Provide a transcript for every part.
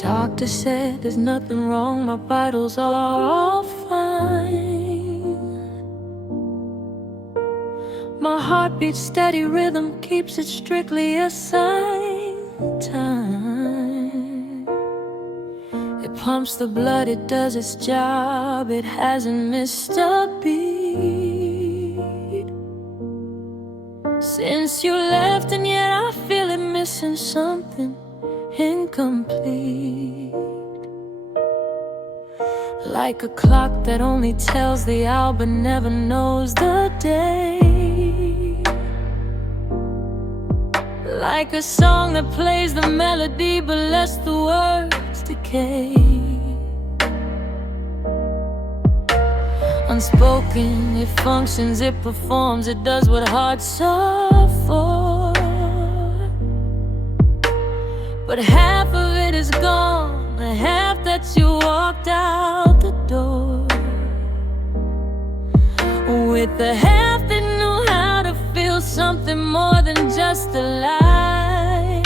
Doctor said there's nothing wrong, my vitals are all fine. My heart beats steady rhythm, keeps it strictly assigned time. It pumps the blood, it does its job, it hasn't missed a beat since you left, and yet I feel it missing something incomplete. Like a clock that only tells the hour but never knows the day. Like a song that plays the melody but lets the words decay. Unspoken, it functions, it performs, it does what hearts are for. But half of it is gone, the half that you walked out the door with the half that knew how to feel something more than just a lie.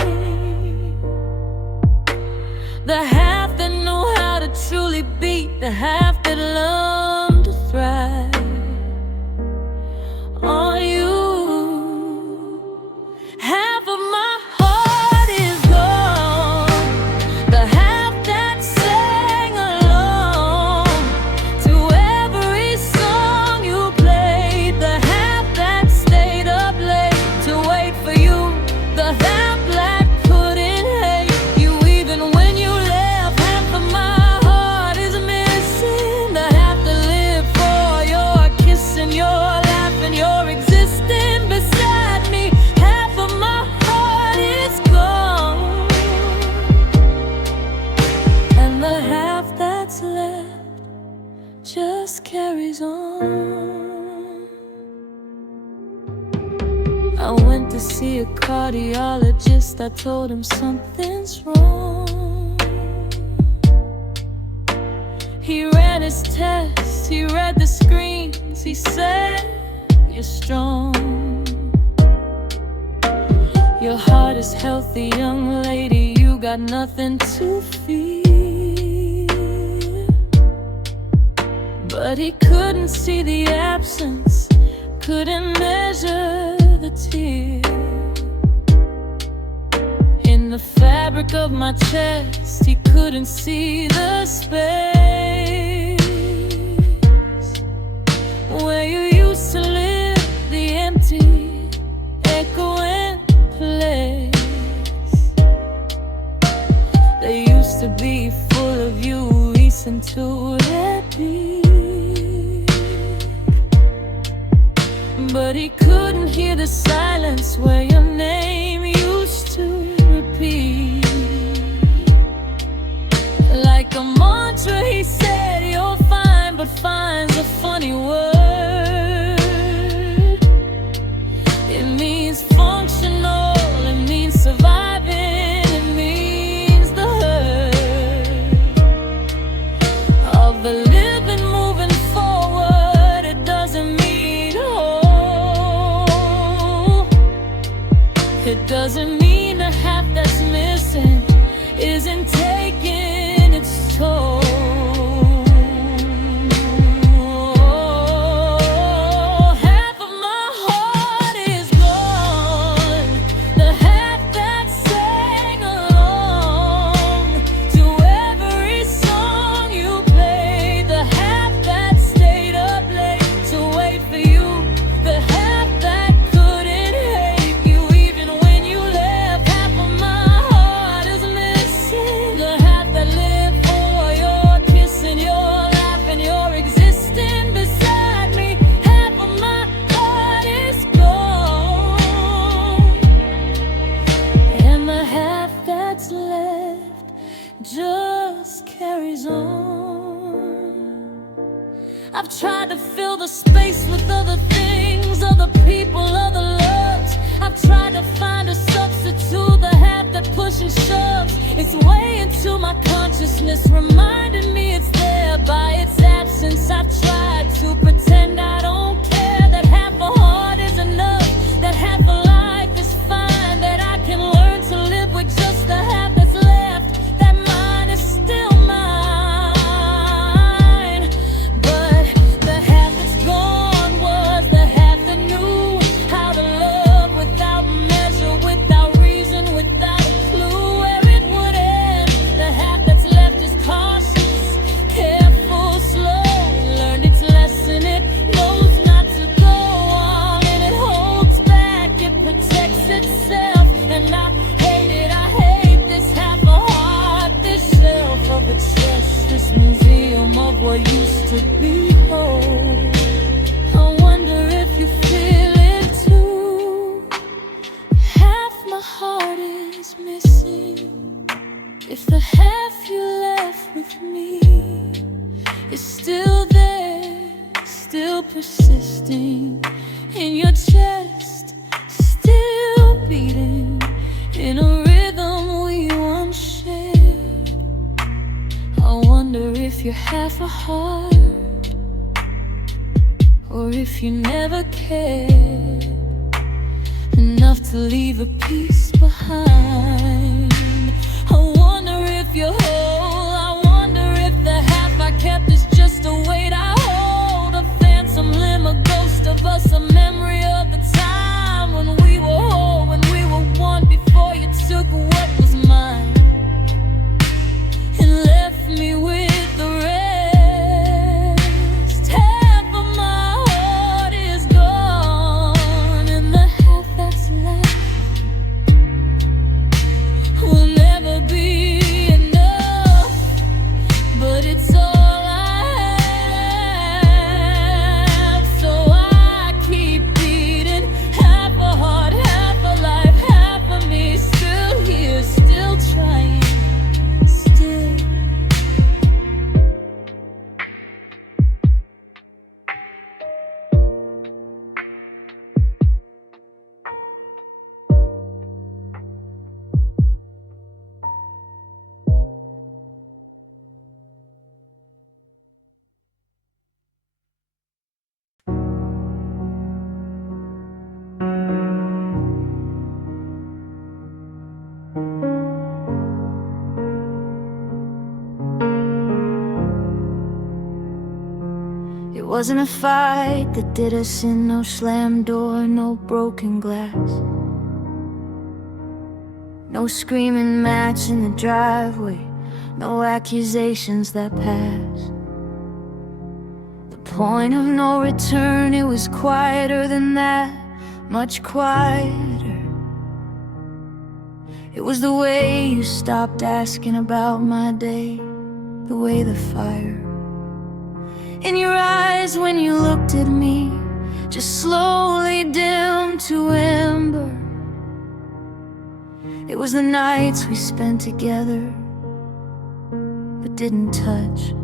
The half that knew how to truly beat, the half that learned to thrive on you. Half of my heart is gone, the half that sang along to every song you played, the half that stayed up late to wait for you, the half that couldn't hate you even when you left. Half of my heart is missing, the half that lived for your kiss and your laugh and your existing beside me. Half of my heart is gone, and the half that's left just carries on. I went to see a cardiologist, I told him something's wrong. He ran his tests, he read the screens, he said, you're strong. Your heart is healthy, young lady, you got nothing to fear. But he couldn't see the absence, couldn't measure the tear in the fabric of my chest. He couldn't see the space where you used to live, the empty, echoing place that used to be full of you. Listen to that beat. But he couldn't hear the silence where your name used to repeat. Like a mantra he said, you're fine, but fine's a funny word. It means functional, it means surviving, it means the hurt of the living moving forward. It doesn't mean whole. It doesn't mean the half that's missing isn't taking its toll. Half of my heart is gone, the half that sang along to every song you played, the half that stayed up late to wait for you, the half that couldn't hate you even when you left. Half of my heart is missing, the half that lived for your kiss and your laugh and your existing beside me. Half of my heart is gone, and the half that's left just carries on. I've tried to fill the space with other things, other people, other loves. I've tried to find a substitute, the half that pushes shoves its way into my consciousness, reminding me it's there by its absence. I've tried to pretend I don't care, that half a heart is enough, that half a life is fine, that I can learn to live with just the half that's left, that mine if the half you left with me is still there, still persisting in your chest, still beating in a rhythm we once shared. I wonder if you're half a heart, or if you never cared enough to leave a piece behind. I wonder if you're whole. I wonder if the half I kept is just a weight I hold, a phantom limb, a ghost of us, a memory of the time when we were whole, when we were one, before you took what was mine and left me with the rest. Half of my heart is gone, and the half that's left will never be enough, but it's all I have. So I keep beating, half a heart, half a life, half of me still here, still trying, still. It wasn't a fight that did us in, no slammed door, no broken glass, no screaming match in the driveway, no accusations that pass. The point of no return, it was quieter than that, much quieter. It was the way you stopped asking about my day, the way the fire in your eyes when you looked at me just slowly dimmed to ember. It was the nights we spent together but didn't touch.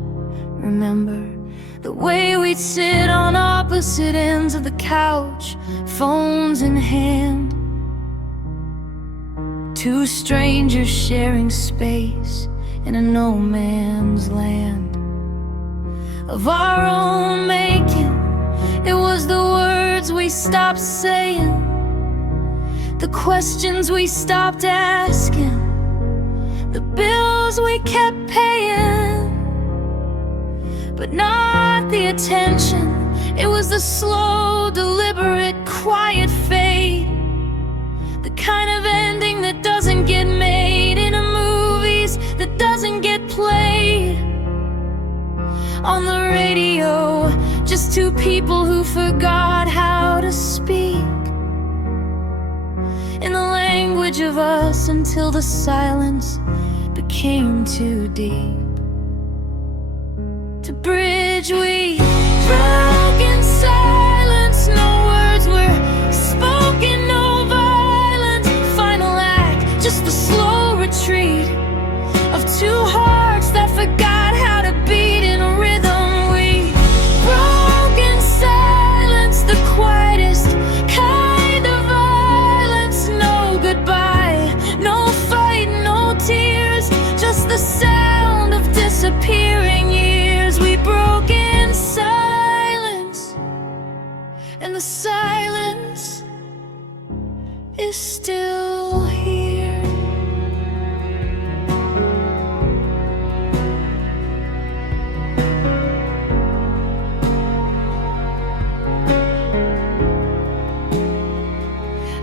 Remember the way we'd sit on opposite ends of the couch, phones in hand, two strangers sharing space in a no man's land of our own making. It was the words we stopped saying, the questions we stopped asking, the bills we kept paying, but not the attention. It was the slow, deliberate, quiet fade, the kind of ending that doesn't get made in a movies, that doesn't get played on the radio. Just two people who forgot how to speak in the language of us until the silence became too deep to bridge. We broke in silence, no words were spoken, no violent final act, just the slow retreat of two hearts that forgot how to beat in a rhythm. We broke in silence, the quietest kind of violence. No goodbye, no fight, no tears, just the sound of disappearing years. We broke in silence, and the silence is still here.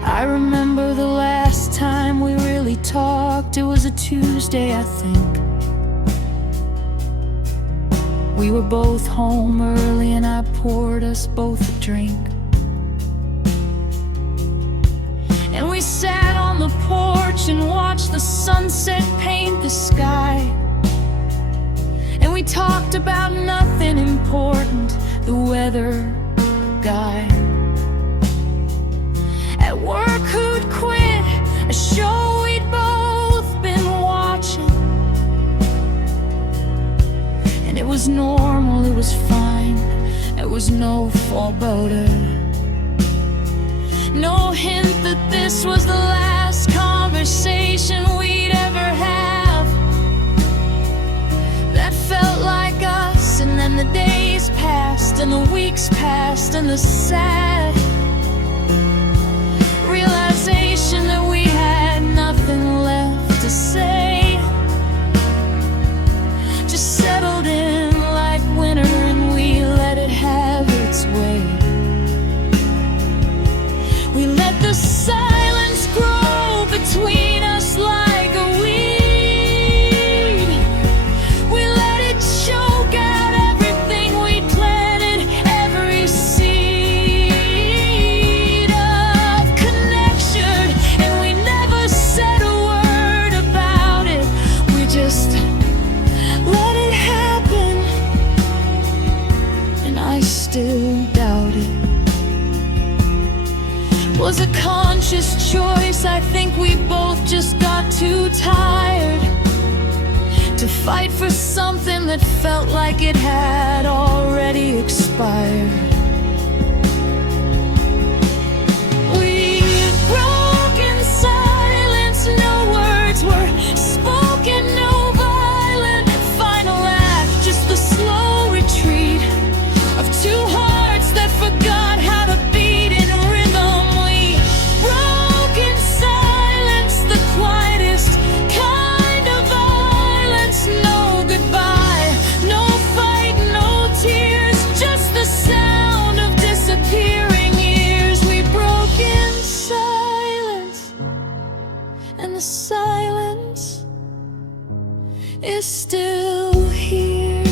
I remember the last time we really talked. It was a Tuesday, I think. We were both home early and I poured us both a drink, and we sat on the porch and watched the sunset paint the sky. And we talked about nothing important, the weather, the guy at work who'd quit a show we'd both been watching. was normal, it was fine. It was no foreboding, no hint that this was the last conversation we'd ever have. That felt like us, and then the days passed, and the weeks passed, and the sad realization that we had nothing left to say just settled in like winter, and we let it have its way. We let the silence grow between us like a weed. We let it choke out everything we planted, every seed of connection, and we never said a word about it. We just let it happen, and I still doubt it was a conscious choice. I think we both just got too tired to fight for something that felt like it had already expired. We broke in silence, no words were spoken, no violent final act, just the slow retreat of two hearts that forgot how to beat in rhythm. We broke in silence, the quietest kind of violence. No goodbye, no fight, no tears, just the sound of disappearing years. We broke in silence, and the silence is still here.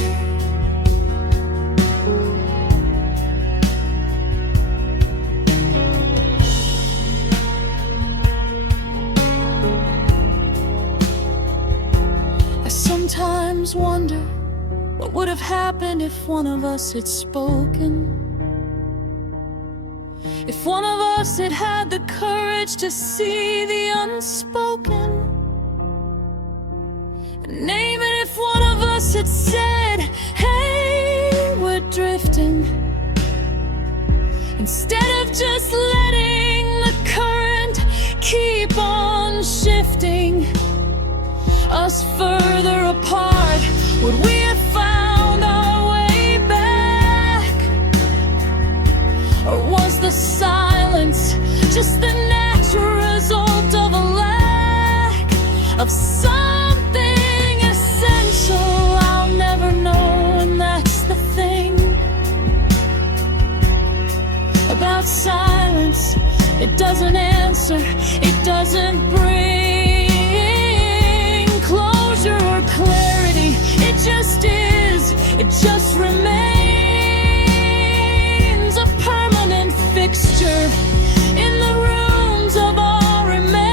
I sometimes wonder what would have happened if one of us had spoken, if one of us had had the courage to see the unspoken, and name it if one of us had said, hey, we're drifting, instead of just letting the current keep on shifting us further apart. Would we have found our way back? Or was the silence just the natural result of a lack of something essential? I'll never know, and that's the thing about silence. It doesn't answer, it doesn't bring closure or clarity. It just is, it just remains a permanent fixture in the rooms of our remains.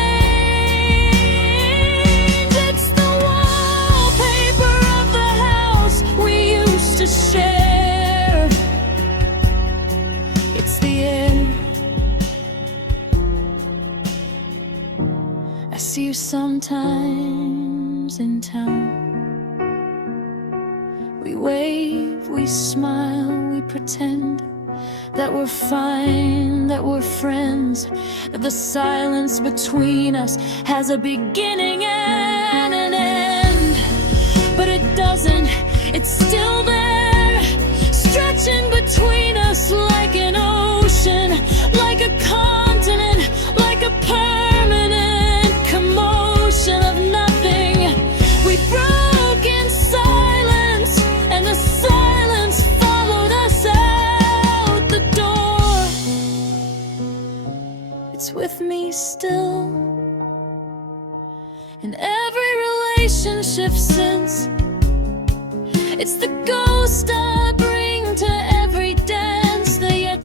It's the wallpaper of the house we used to share. It's the air. I see you sometimes in town. We wave, we smile, we pretend that we're fine, that we're friends, that the silence between us has a beginning and an end. But it doesn't, it's still there, stretching between us like an ocean, like a continent, like a permanent commotion of nothing. We broke in silence, and the silence followed us out the door. It's with me still in every relationship since. It's the ghost I bring to every dance that yet.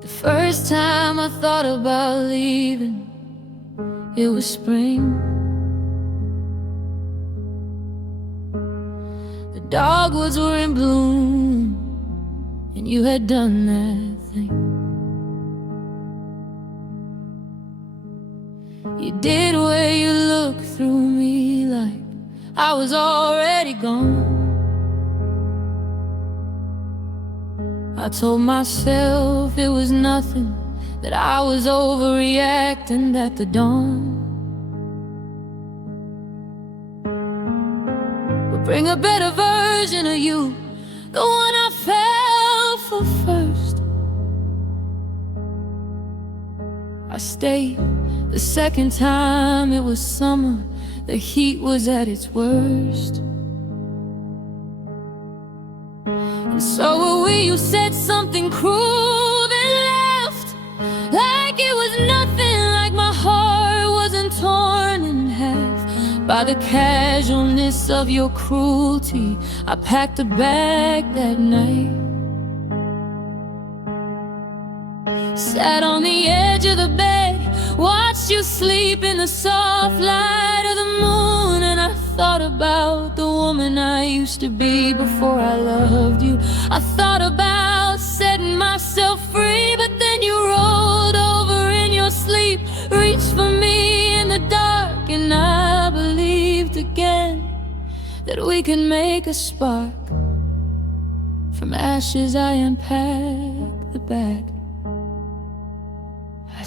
The first time I thought about leaving, it was spring. dogwoods were in bloom, and you had done that thing. You did where you looked through me like I was already gone. I told myself it was nothing, that I was overreacting at the dawn. But bring a better version of you, the one I fell for first. I stayed the second time. It was summer, the heat was at its worst. And so were we. You said something cruel, then left like it was nothing, like my heart wasn't torn in half by the casualness of your cruelty. I packed a bag that night, sat on the edge of the bed, watched you sleep in the soft light of the moon. And I thought about the woman I used to be before I loved you. I thought about setting myself free, but then you rolled over in your sleep, reached for me in the dark, and I believed again that we could make a spark. From ashes I unpacked the bag. I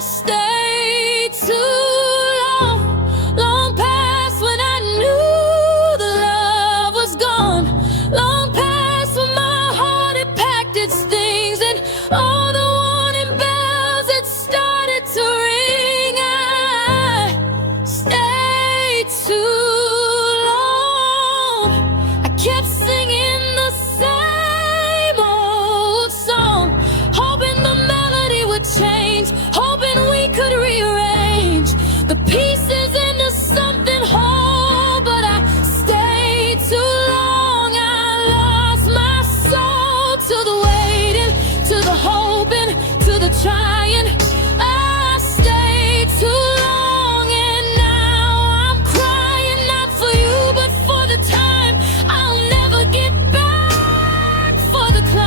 stayed too long, long past when I knew the love was gone, long past when my heart had packed its things and all the warning bells had started to ring. I stayed too long. I kept singing the same old song, hoping the melody would change, hoping we could rearrange the pieces into something whole. But I stayed too long. I lost my soul to the waiting, to the hoping, to the trying. I stayed too long, and now I'm crying, not for you but for the time I'll never get back, for the climb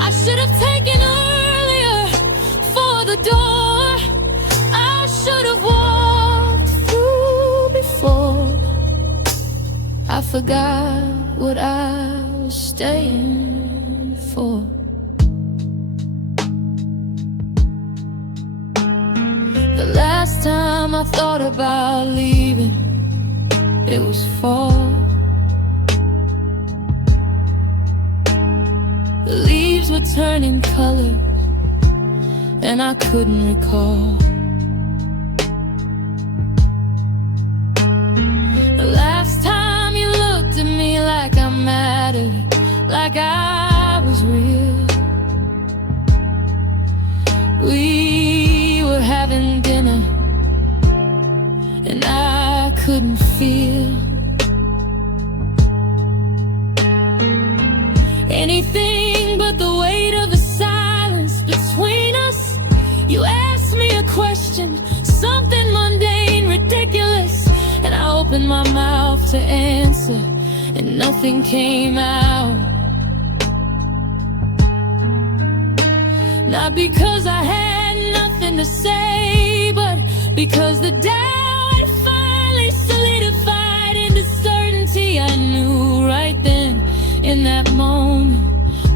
I should have taken earlier, for the door I should have walked through before. I forgot what I was staying for. The last time I thought about leaving, it was fall. The leaves were turning colors, and I couldn't recall. The last time you looked at me like I mattered, like I was real. We were having dinner, and I couldn't feel anything but the weight of the silence between us. You asked me a question, something mundane, ridiculous, and I opened my mouth to answer, and nothing came out. Not because I had nothing to say, but because the doubt had finally solidified into certainty. I knew right then, in that moment,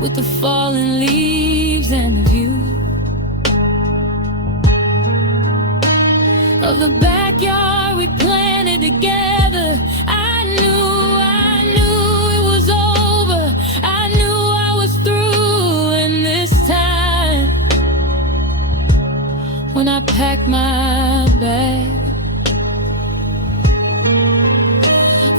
with the fallen leaves and the view of the backyard we planted together, I knew it was over. I knew I was through, and this time, when I packed my bag,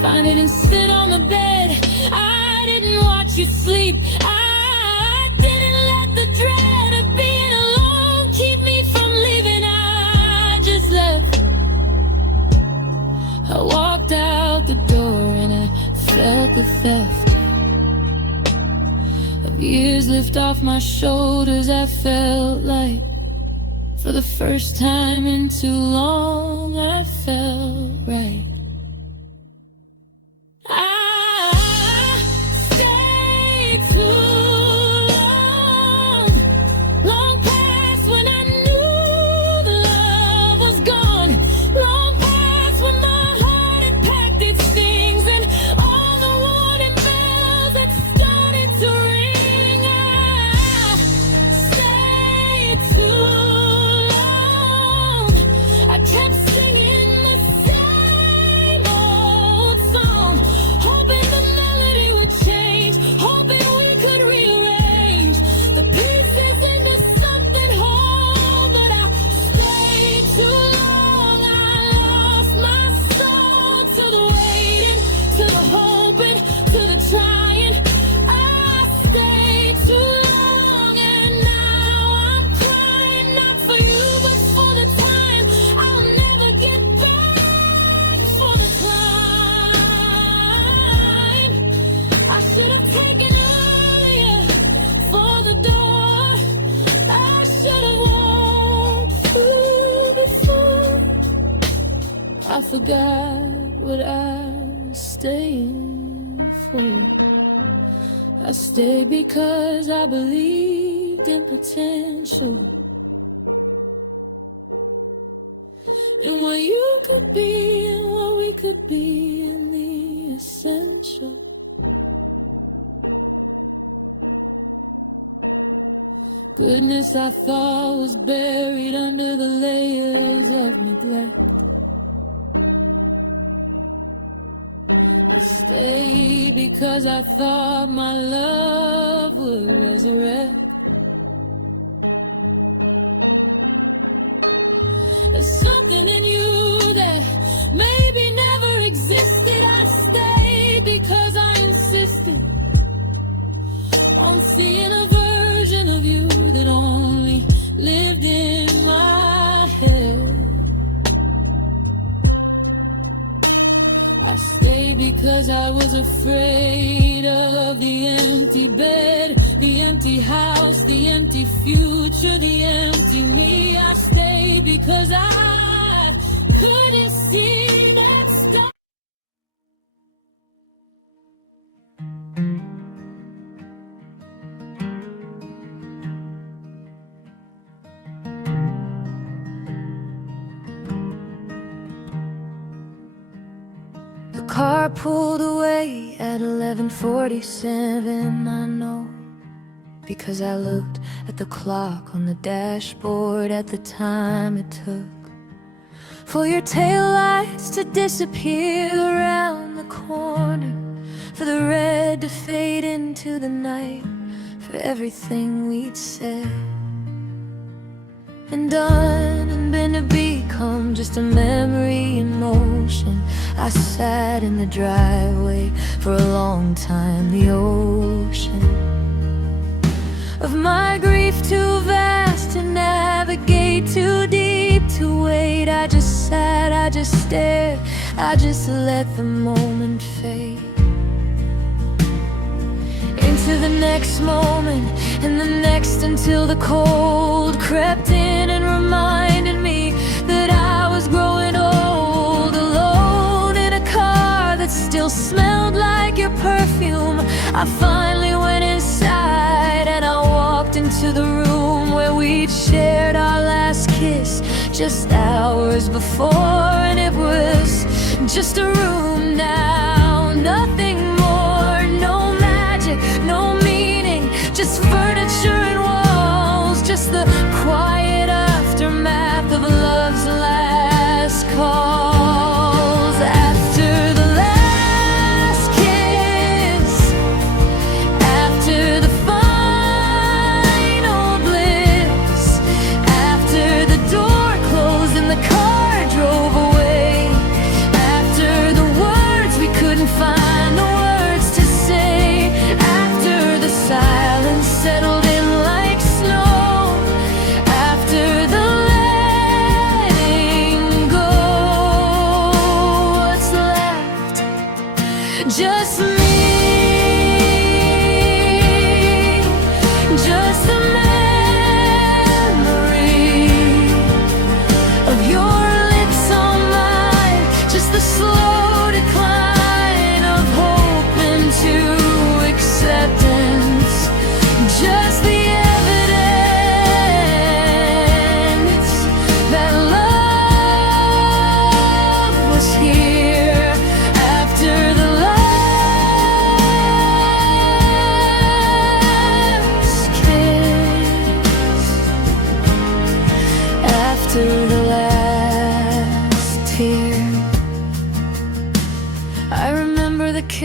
find it and sit on the bed. I didn't watch you sleep. I didn't let the dread of being alone keep me from leaving. I just left. I walked out the door, and I felt the theft of years lift off my shoulders. I felt like For the first time in too long, I felt right. I stayed too long, long past when I knew the love was gone, long past when my heart had packed its things and all the warning bells had started to ring. I stayed too long. I kept singing the same old song, hoping the melody would change, hoping we could rearrange the pieces into something whole. But I stayed too long. I lost my soul to the waiting, to the hoping, to the trying. I stayed too long, and now I'm crying, not for you, but for the time I'll never get back, for the climb I should have taken earlier, for the door I should have walked through before. I forgot what I was staying for. I stayed because I believed in potential, in what you could be and what we could be in the essential. Goodness I thought was buried under the layers of neglect. Stay because I thought my love would resurrect. There's something in you that maybe never existed. I stayed because I insisted on seeing a version of you that only lived in my head. I stayed because I was afraid of the empty bed, the empty house, the empty future, the empty me. I stayed because I couldn't see that sky. The car pulled away at 11:47, I know, because I looked at the clock on the dashboard at the time it took for your taillights to disappear around the corner, for the red to fade into the night, for everything we'd said and done and been to become just a memory in motion. I sat in the driveway for a long time, the ocean of my grief too vast to navigate, too deep to wait. I just sat, I just stared, I just let the moment fade into the next moment and the next, until the cold crept in and reminded me that I was growing old, alone in a car that still smelled like your perfume. I finally went inside and I walked into the room where we'd shared our last kiss just hours before, and it was just a room now, nothing more, no magic, no meaning, just furniture and walls, just the quiet aftermath of love's last calls. After the last kiss, after the final bliss, after the door closed and the car drove away, after the words we couldn't find,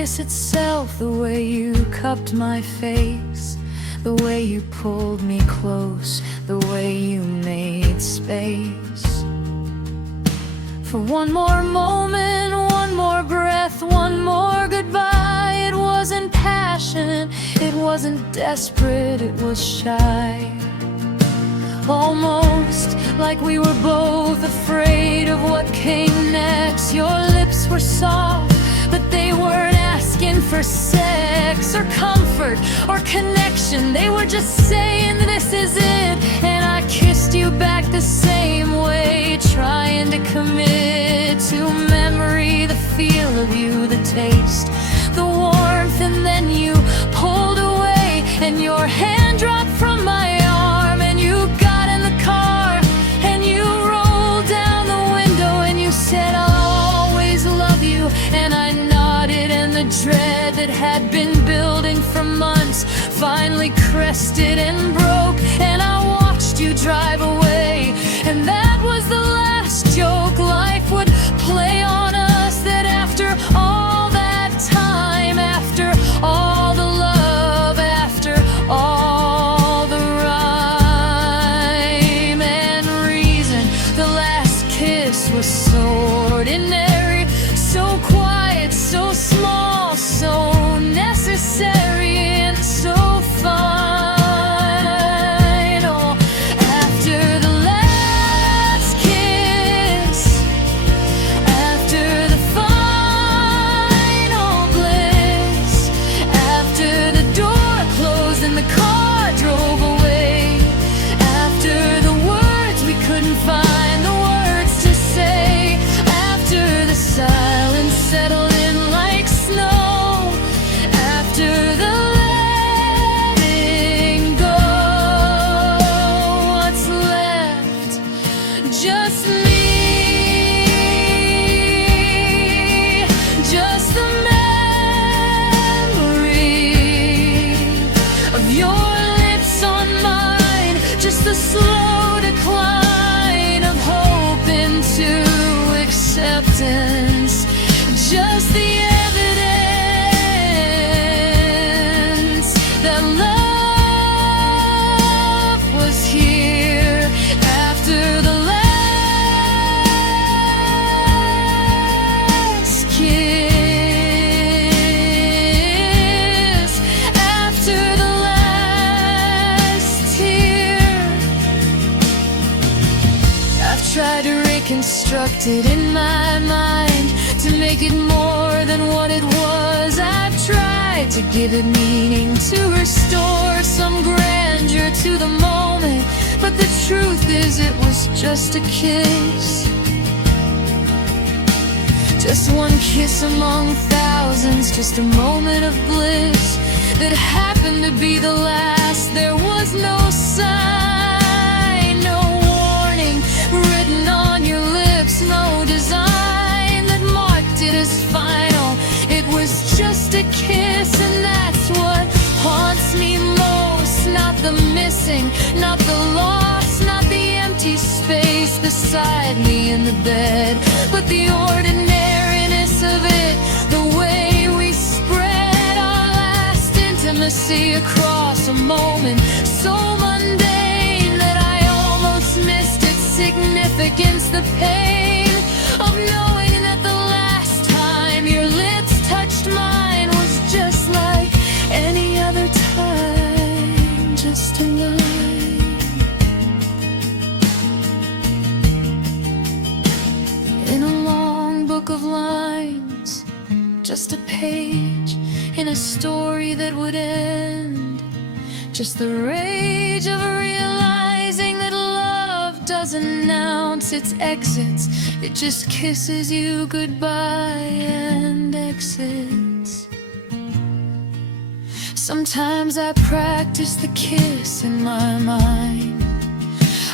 kiss itself, the way you cupped my face, the way you pulled me close, the way you made space. For one more moment, one more breath, one more goodbye. It wasn't passion, it wasn't desperate, it was shy. Almost like we were both afraid of what came next. Your lips were soft, but they weren't asking for sex or comfort or connection. They were just saying, this is it. And I kissed you back the same way, trying to commit to memory, the feel of you, the taste, the warmth. And then you pulled away and your hand dropped from my arm, and you got in the car and you rolled down the window and you said, I'll always love you. And I nodded, and the dread that had been building for months finally crested and broke. And I watched you drive away, and that was the last joke life would play on us. That after all that time, after all the love, after all the rhyme and reason, the last kiss was so ordinary, so quiet, so small, so necessary, and so final. After the last kiss, after the final bliss, after the door closed and the car drove away, after the words we couldn't find the words to say, after the silence settled in like snow, after the letting go, what's left? Just me, just the memory of your lips on mine, just the slow decline of hope into acceptance, just the evidence that love was here. After the last kiss, after the last tear, I've tried to reconstruct it in my mind, to make it more than what it was. I've tried to give it meaning, to restore some grandeur to the moment, but the truth is it was just a kiss. Just one kiss among thousands, just a moment of bliss that happened to be the last. There was no sign, no warning written on your lips, no design that marked it as final. It was just a kiss, and that's what haunts me most. Not the missing, not the loss, not the empty space beside me in the bed, but the ordinariness of it, the way we spread our last intimacy across a moment so mundane that I almost missed its significance. The pain of knowing that the last time your lips touched mine was just like any other time, just a line in a long book of lines, just a page in a story that would end. Just the rage of realizing that love doesn't announce its exits, it just kisses you goodbye and exits. Sometimes I practice the kiss in my mind.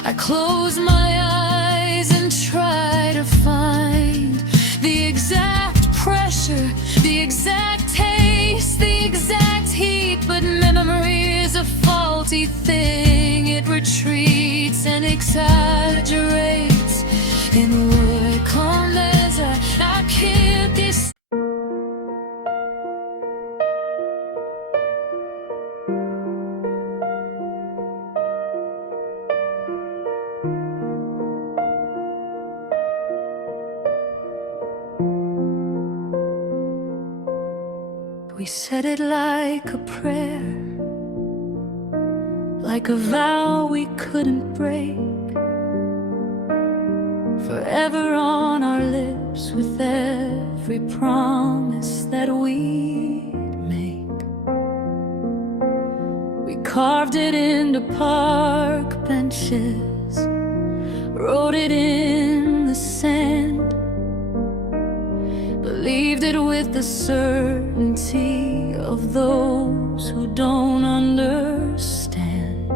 I close my eyes and try to find the exact pressure, the exact taste, the exact heat. But memory is a faulty thing. It retreats and exaggerates in word calm as I can't decide. We said it like a prayer, like a vow we couldn't break, forever on our lips with every promise that we'd make. We carved it into park benches, wrote it in the sand, believed it with the certainty of those who don't understand.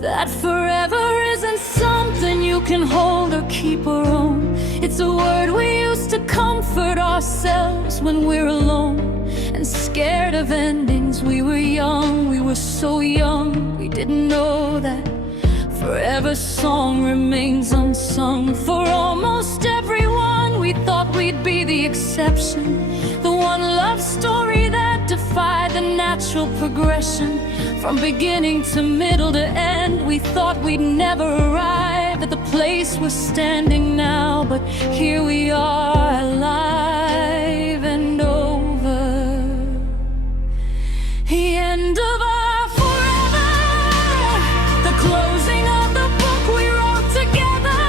That forever isn't something you can hold or keep or own. It's a word we use to comfort ourselves when we're alone and scared of endings. We were young, we were so young, we didn't know that forever song remains unsung for almost everyone. We thought we'd be the exception, the one love story that defied the natural progression. From beginning to middle to end, we thought we'd never arrive at the place we're standing now. But here we are, alive and over. The end of our forever, the closing of the book we wrote together,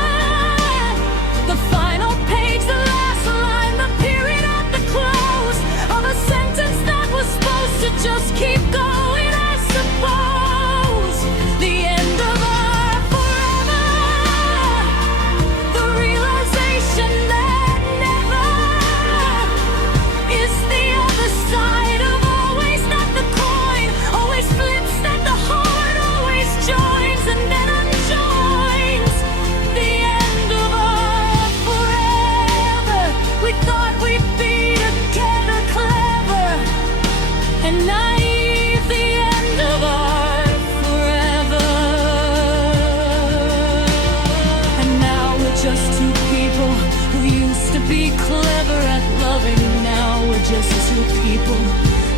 the final page, the last line, the period at the close of a sentence that was supposed to just keep going, I suppose. The end of our forever, the realization that never is the other side of always, that the coin always flips, that the heart always joins and then unjoins. The end of our forever, we thought we'd be together, clever and naive. The end of our forever, and now we're just two people who used to be clever at loving. Now we're just two people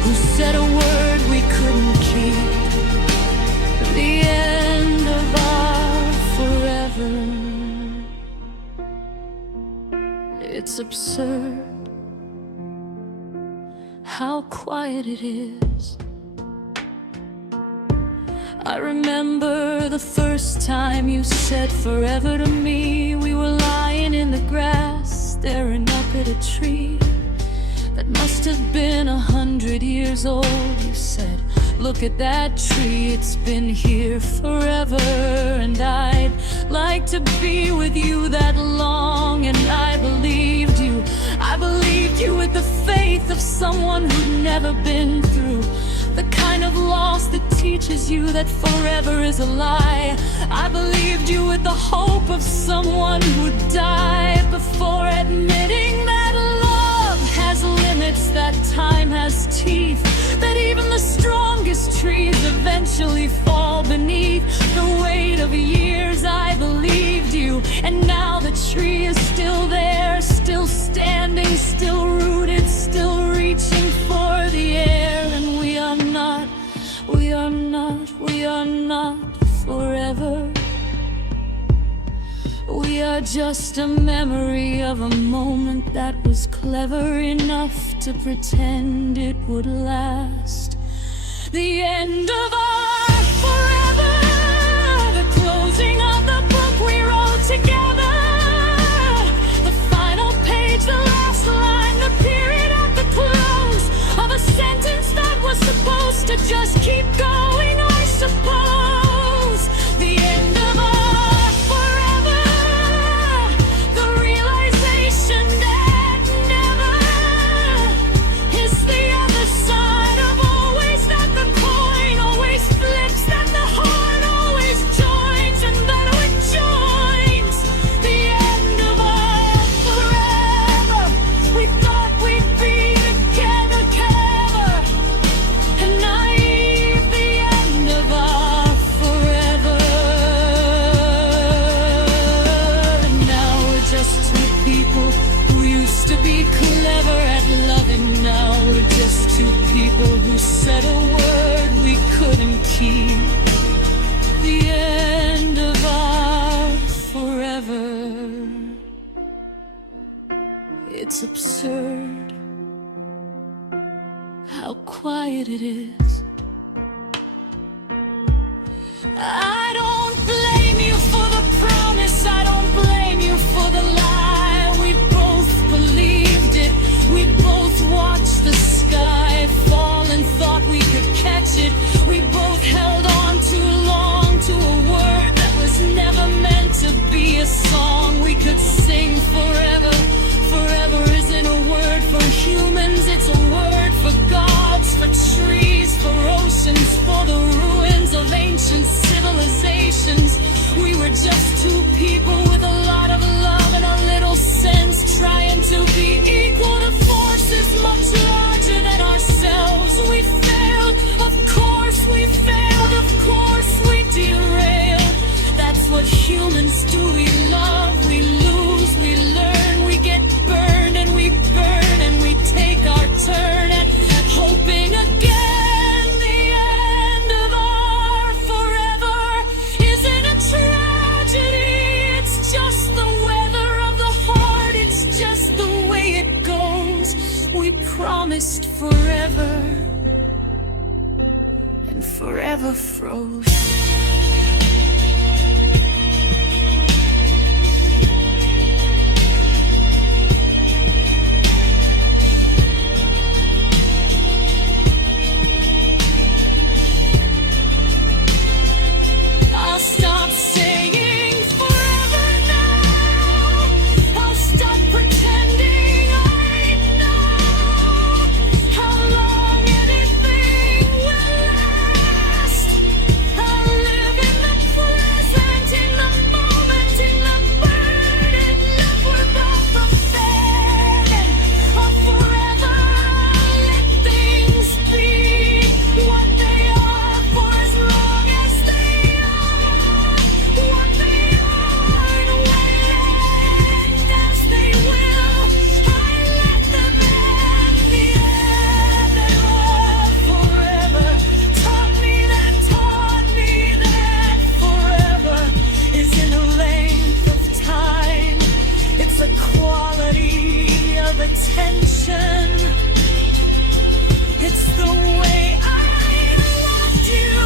who said a word we couldn't keep. The end of our forever. It's absurd how quiet it is. I remember the first time you said forever to me. We were lying in the grass, staring up at a tree that must have been 100 years old. You said, look at that tree, it's been here forever. And I'd like to be with you that long. And I believed you, I believed you with the faith of someone who'd never been through the kind of loss that teaches you that forever is a lie. I believed you with the hope of someone who'd die before admitting that love has limits, that time has teeth, that even the strongest trees eventually fall beneath the weight of years. I believed you, and now the tree is still there, still standing, still rooted, still reaching for the air. And we are not forever. We are just a memory of a moment that was clever enough to pretend it would last. The end of our forever, the closing of the book we wrote together, the final page, the last line, the period at the close of a sentence that was supposed to just keep going, I suppose. The end of our forever, the realization that never is the other side of always, that the coin always flips, that the heart always joins and that it joins. The end of our forever, we thought we'd be together, clever and naive. The end of our forever, and now we're just two people who used to be clever at loving. Now we're just two people who said a word we couldn't keep. The end of our forever. It's absurd quiet it is. I don't blame you for the promise, I don't blame you for the lie. We both believed it, we both watched the sky fall and thought we could catch it. We both held on too long to a word that was never meant to be a song we could sing forever. Forever isn't a word for humans, it's a word for gods, for trees, for oceans, for the ruins of ancient civilizations. We were just two people with a lot of love and a little sense, trying to be equal to forces much larger than ourselves. We failed, of course we failed, of course we derailed. That's what humans do, we love, we lose, we learn, we get burned and we burn and we take our turn at hoping again. The end of our forever isn't a tragedy, it's just the weather of the heart, it's just the way it goes. We promised forever and forever froze. Attention. It's the way I loved you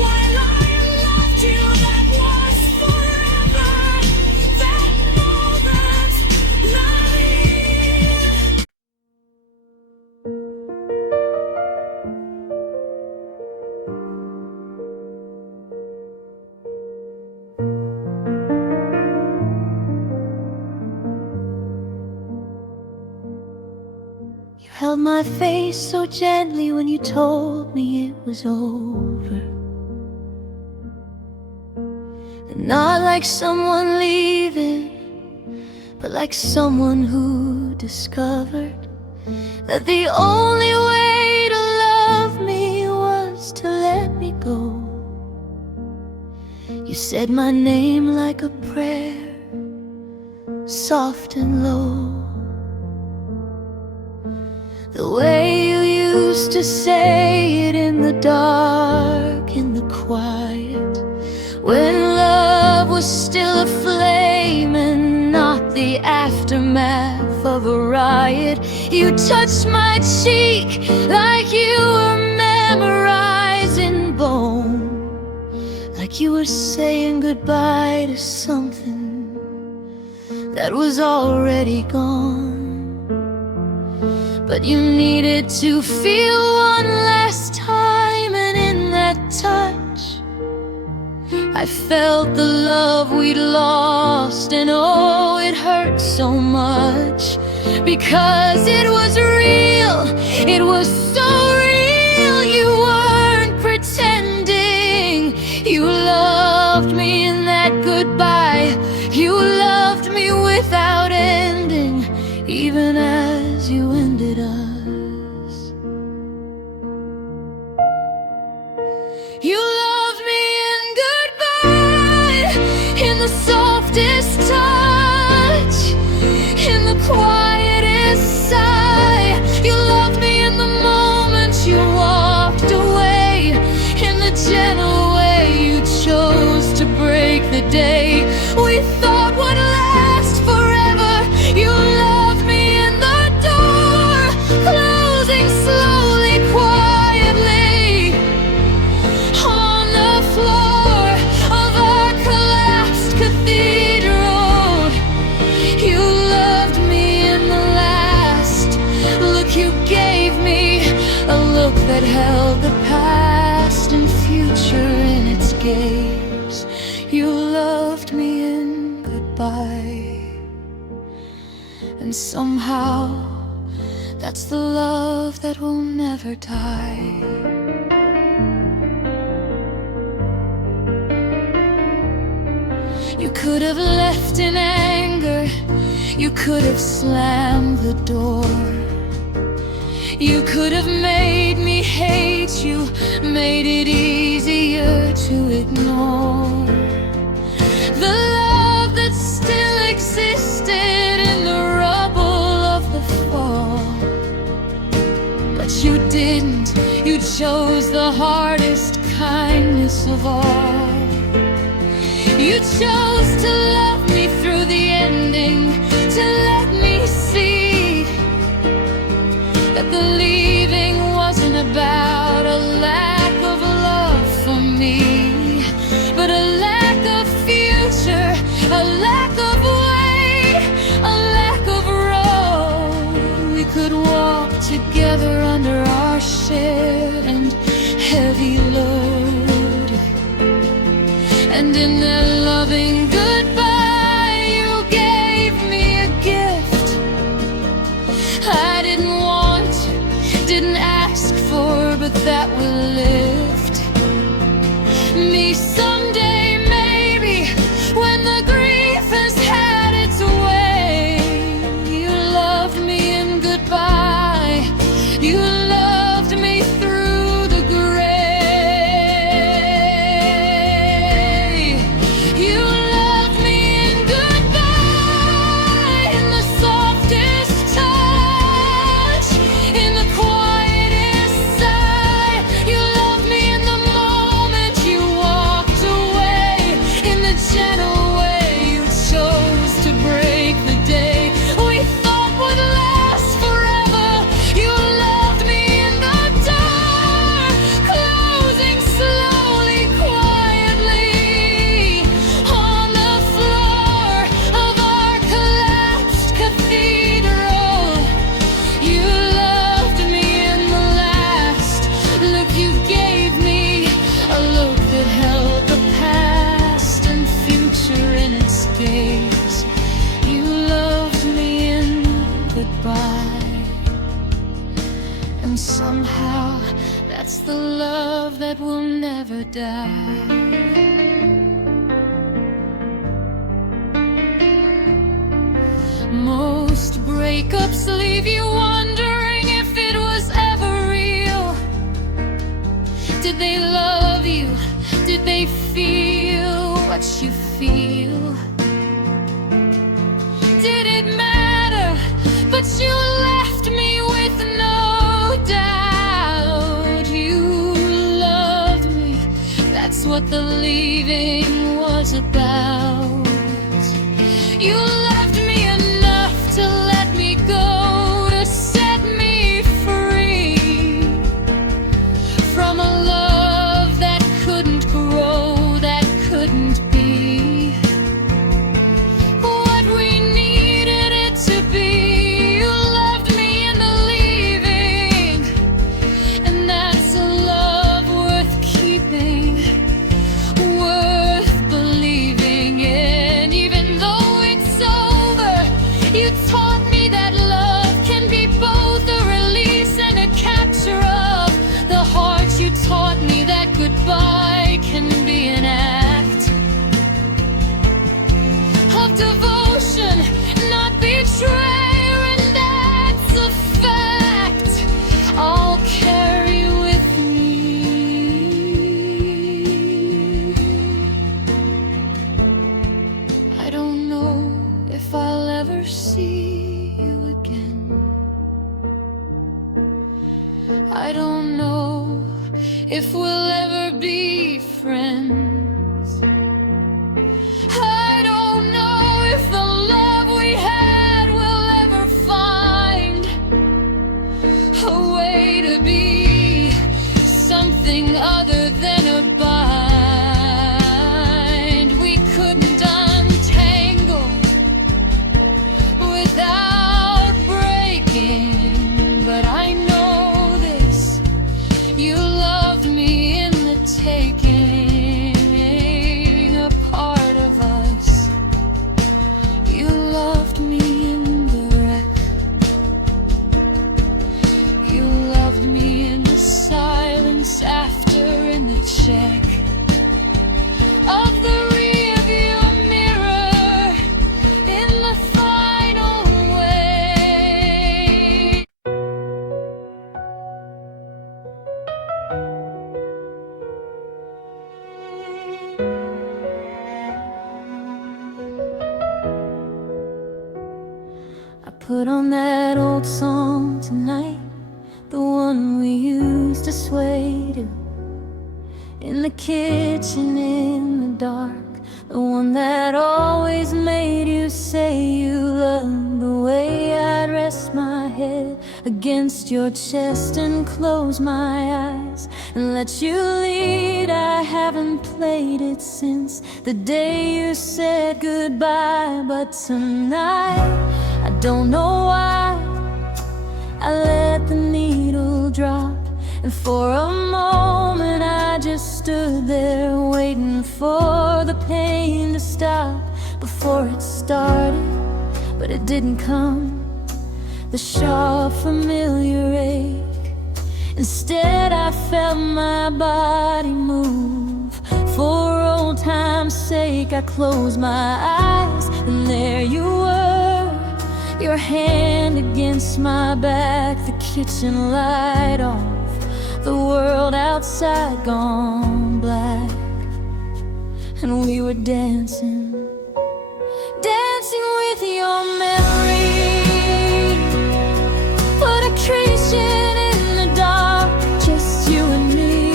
while I loved you. That was forever. That moment, naive. Held my face so gently when you told me it was over. And not like someone leaving, but like someone who discovered that the only way to love me was to let me go. You said my name like a prayer, soft and low. The way you used to say it in the dark, in the quiet, when love was still a flame and not the aftermath of a riot. You touched my cheek like you were memorizing bone, like you were saying goodbye to something that was already gone. But you needed to feel one last time, and in that touch I felt the love we'd lost. And oh, it hurt so much, because it was real, it was so real. You weren't pretending, you loved me in that goodbye. You loved me without ending, even as you ended us. You loved me in goodbye, in the softest touch, in the quietest sigh. You loved me in the moment you walked away, in the gentle way you chose to break the day we thought would last forever. You loved me in the door, closing slowly, quiet. that held the past and future in its gaze. You loved me in goodbye, and somehow that's the love that will never die. You could have left in anger, you could have slammed the door, you could have made me hate you, made it easier to ignore the love that still existed in the rubble of the fall. But you didn't, you chose the hardest kindness of all. You chose to love me through the ending, to let me see that the leaving wasn't about a lack of love for me, but a lack of future, a lack of way, a lack of road. We could walk together under our shared and heavy load, and in that loving goodbye you gave me a gift I didn't want, didn't ask for, but that will lift me someday, maybe, when the grief has had its way. You loved me in goodbye, you loved me through the grave. You loved me in goodbye, in the softest touch, in the quietest sigh. You loved me in the moment you walked away, in the gentle way you chose to break the day we thought would last forever. You loved me in the dark, closing slowly, quietly, on the floor of our collapsed cathedral. You loved me in the last look you gave me, a look that held the past and future in its gaze. You loved me in goodbye, and somehow that's the love that will never die. Most breakups leave you wondering if it was ever real. Did they love you? Did they feel what you feel? Did it matter? But you left me with no doubt. You loved me, that's what the leaving was about. You loved me enough to let me go, to set me free from a love that couldn't grow, that couldn't be what we needed it to be. You loved me in the leaving, and that's a love worth keeping, worth believing in. Even though it's over, you taught me that love can be both a release and a capture of the heart. You taught me that goodbye can be an act of devotion, not betrayal, and that's a fact I'll carry with me. I don't know if I'll ever see you again. I don't know if we'll ever be friends. I don't know if the love we had will ever find a way to be something other than a bind. We couldn't untangle without breaking, but I know this. Put on that old song tonight, the one we used to sway to, in the kitchen in the dark, the one that always made you say you loved the way I'd rest my head against your chest and close my eyes and let you lead. I haven't played it since the day you said goodbye, but tonight I don't know why I let the needle drop, and for a moment I just stood there waiting for the pain to stop before it started, but it didn't come, the sharp familiar ache. Instead I felt my body move. For old time's sake I closed my eyes, and there you were, your hand against my back, the kitchen light off, the world outside gone black, and we were dancing, dancing with your memory, electrician in the dark, just you and me.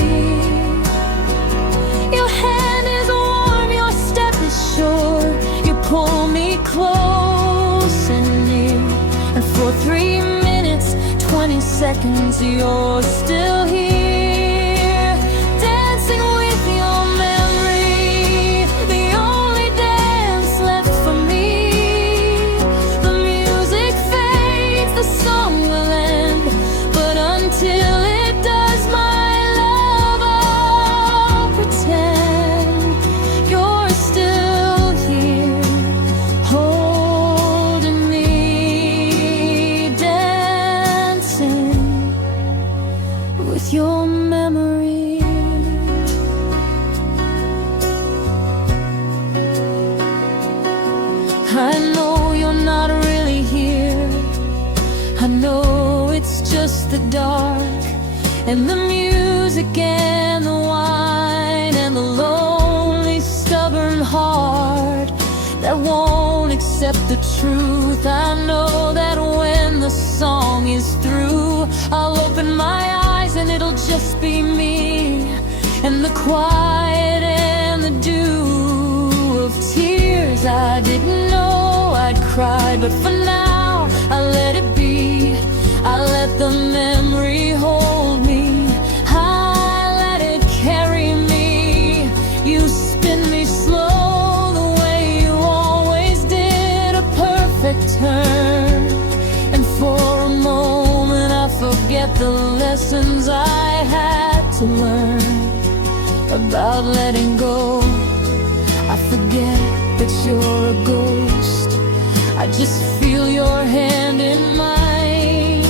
Your hand is warm, your step is sure, you pull me close and near, and for 3 minutes, 20 seconds, you're still here, dancing with your memory, the only dance left for me. The music fades, the song will end, but until it does, my love, I'll pretend you're still here, holding me, dancing with your memory. I know you're not really here, I know it's just the dark and the music and the wine and the lonely stubborn heart that won't accept the truth. I know that when the song is through, I'll open my eyes and it'll just be me and the quiet and the dew of tears I didn't know I'd cry, but for now I let it be. I let the memory hold me, I let it carry me. You spin me slow the way you always did, a perfect turn, and for a moment I forget the lessons I had to learn about letting go. I forget that you're a ghost, I just feel your hand in mine,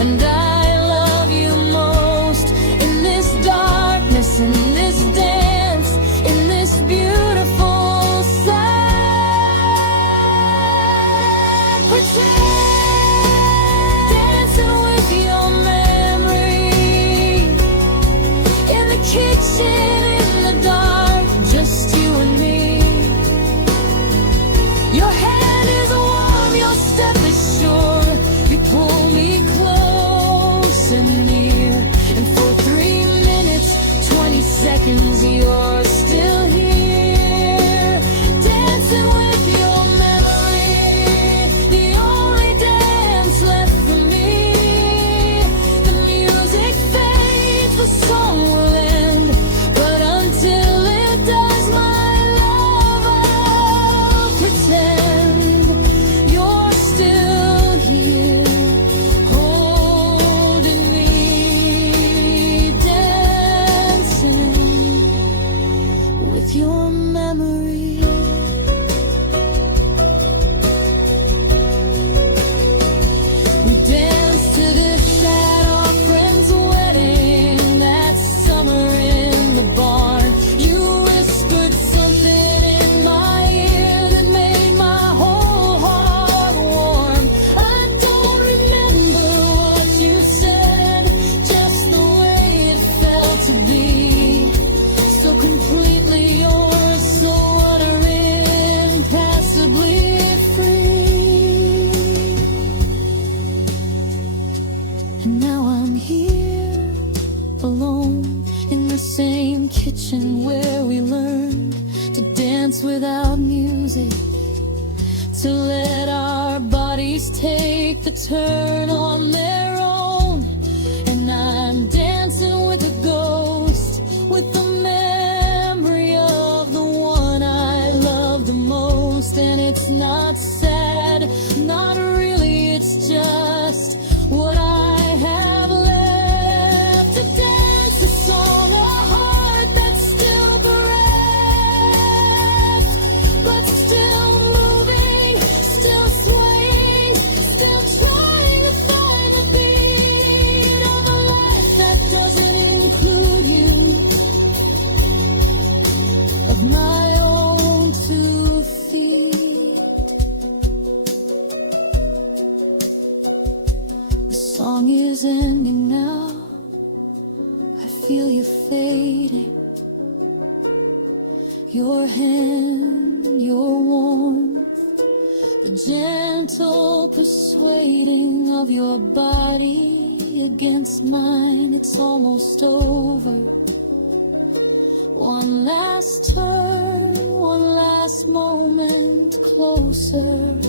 and I love you most in this darkness, in this dance, in this beautiful sad pretend, dancing with your memory in the kitchen in the dark, just you and me. Your hand is warm, your step is sure, you pull me close and near, and for 3 minutes, 20 seconds, you're still here, dancing with your memory, the only dance left for me. The music fades, the song will end, but until it does, my love, I'll pretend you're still here, holding me, dancing with your memory. We danced to this at our friend's wedding that summer in the barn. You whispered something in my ear that made my whole heart warm. I don't remember what you said, just the way it felt to be so completely yours, so utterly dance without music, to let our bodies take the turn on their own. And I'm dancing with a ghost, with the memory of the one I love the most. And it's not sad, not really, it's just what I have left to dance a song, a heart that's still bereft, but still moving, still swaying, still trying to find the beat of a life that doesn't include you, of my own 2 feet. The song is ending now, I feel you fading, your hand, your warmth, the gentle persuading of your body against mine. It's almost over. One last turn, one last moment closer,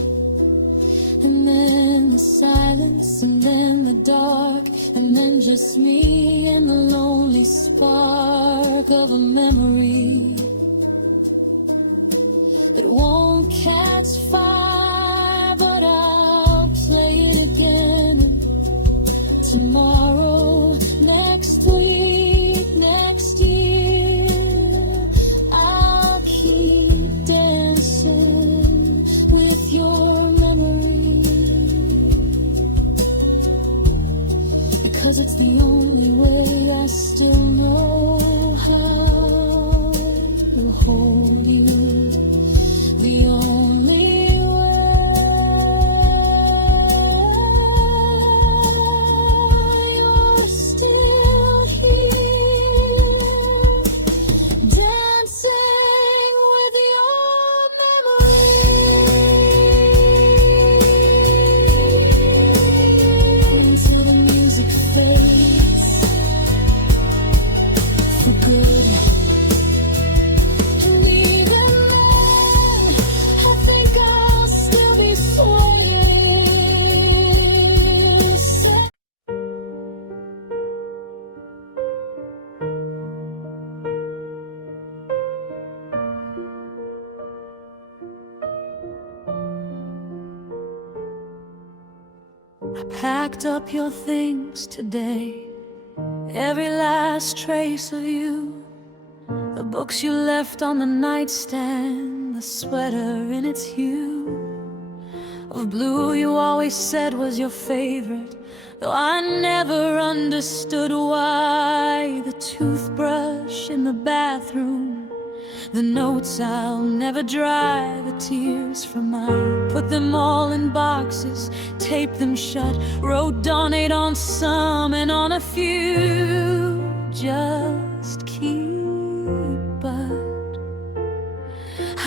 and then the silence, and then the dark, and then just me and the lonely spark of a memory that won't catch fire, but I'll play it again tomorrow, next week, next year. I'll keep dancing with your memory, because it's the only way I still know how to hold you. The only way you're still here, dancing with your memory, until the music fades for good. And even then, I think I'll still be swaying. I packed up your things today, every last trace of you, the books you left on the nightstand, the sweater in its hue of blue you always said was your favorite, though I never understood why. The toothbrush in the bathroom, the notes I'll never dry, the tears from mine. Put them all in boxes, taped them shut, wrote donate on some and on a few. Just keep, but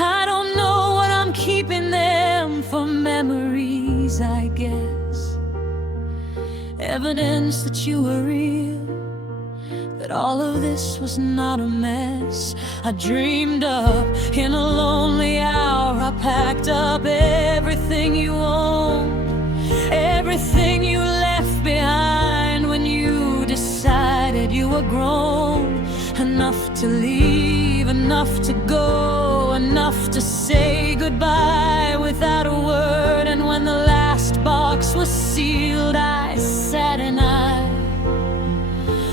I don't know what I'm keeping them for. Memories, I guess, evidence that you were real, that all of this was not a mess I dreamed up in a lonely hour. I packed up everything you owned, everything you left behind when you decided you were grown enough to leave, enough to go, enough to say goodbye without a word. And when the last box was sealed, I sat and I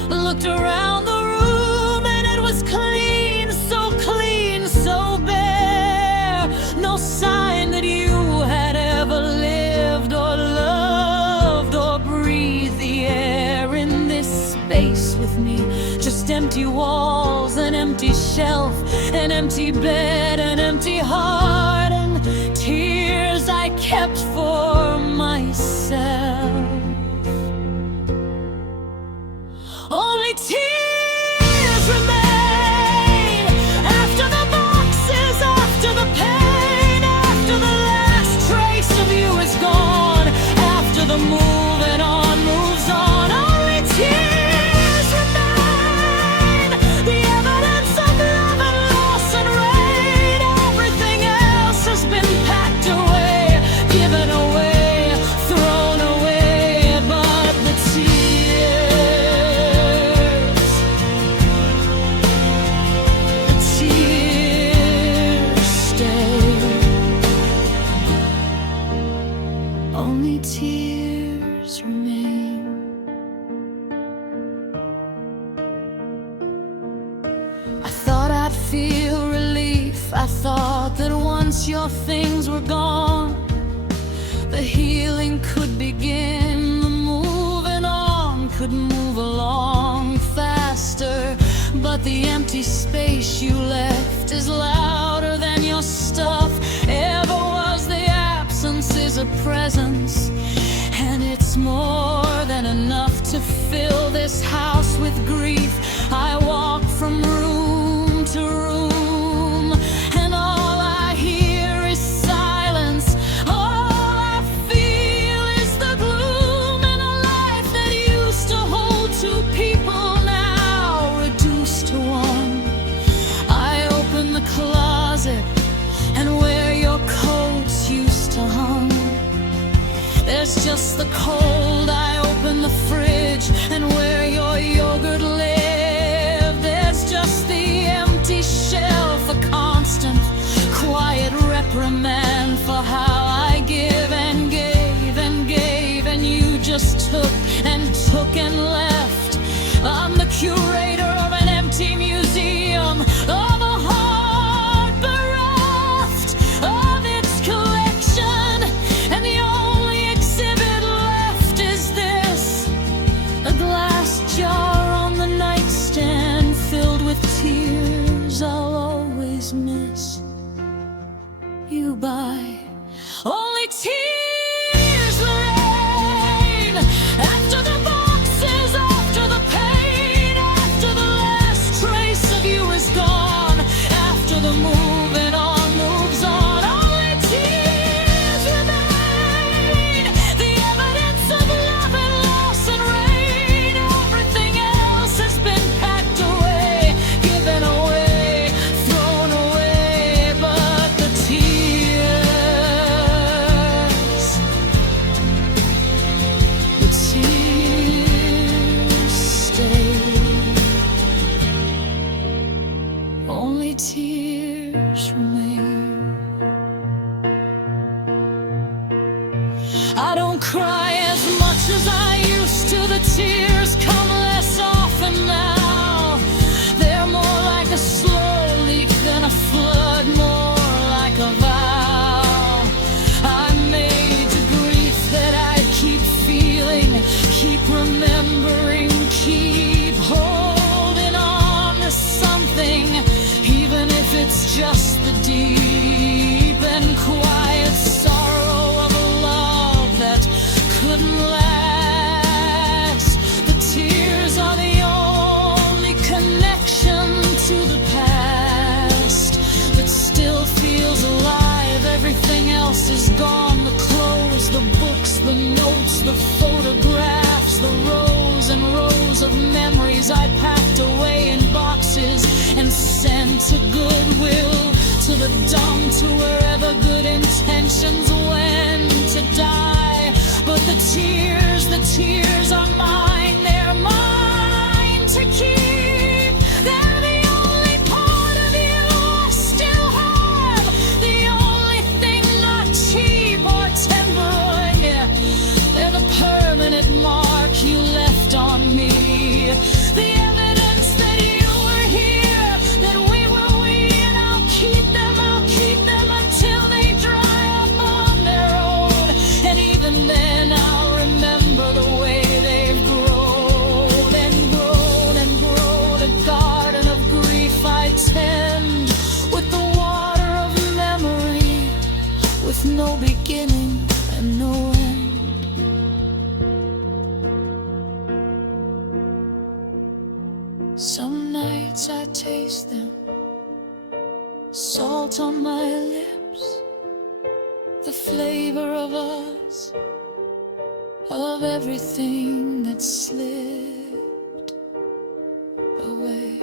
looked around the room, and it was clean, so bare. No sign that you had ever lived or loved or breathed the air in this space with me. Just empty walls, an empty shelf, an empty bed, an empty heart, and tears I kept for myself. Only tears remain after the boxes, after the pain, after the last trace of you is gone, after the moving on moves on. Only tears remain, the evidence of love and loss and rain, thought that once your things were gone, the healing could begin, the moving on could move along faster. But the empty space you left is louder than your stuff ever was. The absence is a presence, and it's more than enough to fill this house with grief. I walk from room to room, and all I hear is silence. All I feel is the gloom, and a life that used to hold two people now reduced to one. I open the closet, and where your coats used to hang, there's just the cold. I open the fridge, and where your yogurt lived, there's just the empty shelf. A constant, quiet reprimand for how I give and gave and gave, and you just took and took and left. I'm the curator of an empty museum, of a heart bereft of its collection, and the only exhibit left is this: a glass jar on the nightstand filled with tears I'll always miss you by. Only tears remain after the boxes, after the pain, after the last trace of you is gone, after the moving on moves on. Only tears remain, the evidence of love and loss and rain. Everything else has been packed away, given away, thrown away, but the tears stay. Only tears remain. I don't cry as much as I used to. The tears come less often now. They're more like a slow leak than a flood, more like a vow I made to grief, that I keep feeling, keep remembering, keep holding on to something, even if it's just the deep and quiet sorrow of a love that couldn't last. The tears are the only connection to the past that still feels alive. Everything else is gone: the clothes, the books, the notes, the photographs, the rows and rows of memories I packed away in boxes and sent to Goodwill, to the dump, to wherever good intentions went to die. But the tears are mine, they're mine to keep. They're the only part of you I still have, the only thing not cheap or temporary. They're the permanent mark you left on me, the evidence that you were here, that we were we, and I'll keep them until they dry up on their own. And even then I'll remember the way they've grown and grown and grown. A garden of grief I tend with the water of memory, with no beginning and no end. Some nights I taste them, salt on my lips, the flavor of us, of everything that slipped away.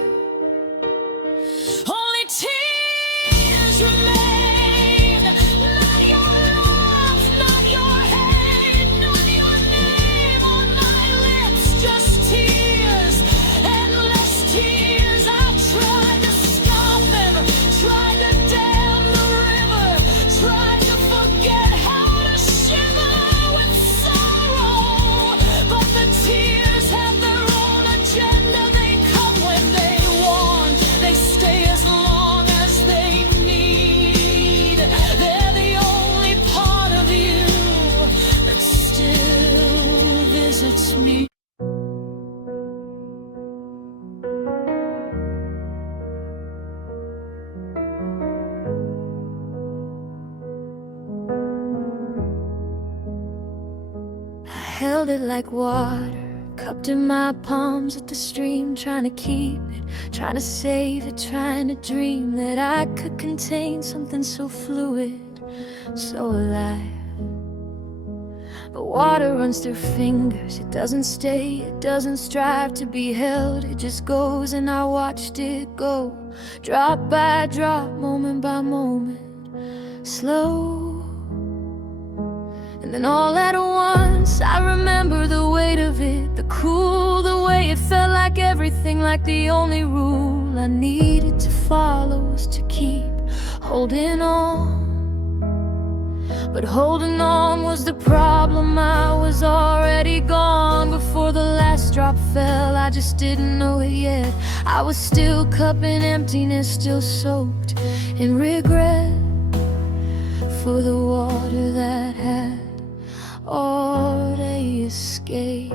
Only tears remain, not your love, not your hate, not your name on my lips, just tears, endless tears. I tried to stop them, tried to dam the river, tried to forget how to shiver with sorrow, but the tears have their held it like water, cupped in my palms at the stream, trying to keep it, trying to save it, trying to dream that I could contain something so fluid, so alive. But water runs through fingers, it doesn't stay, it doesn't strive to be held, it just goes, and I watched it go, drop by drop, moment by moment, slow. And then all at once, I remember the weight of it, the cool, the way it felt like everything, like the only rule I needed to follow was to keep holding on. But holding on was the problem, I was already gone before the last drop fell, I just didn't know it yet. I was still cupping emptiness, still soaked in regret for the water that had already escaped.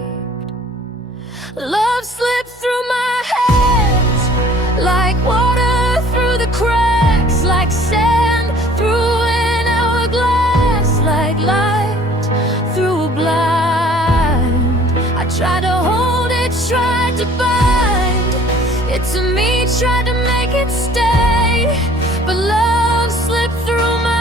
Love slipped through my hands like water through the cracks, like sand through an hourglass, like light through a blind. I tried to hold it, tried to bind it to me, tried to make it stay, but love slipped through my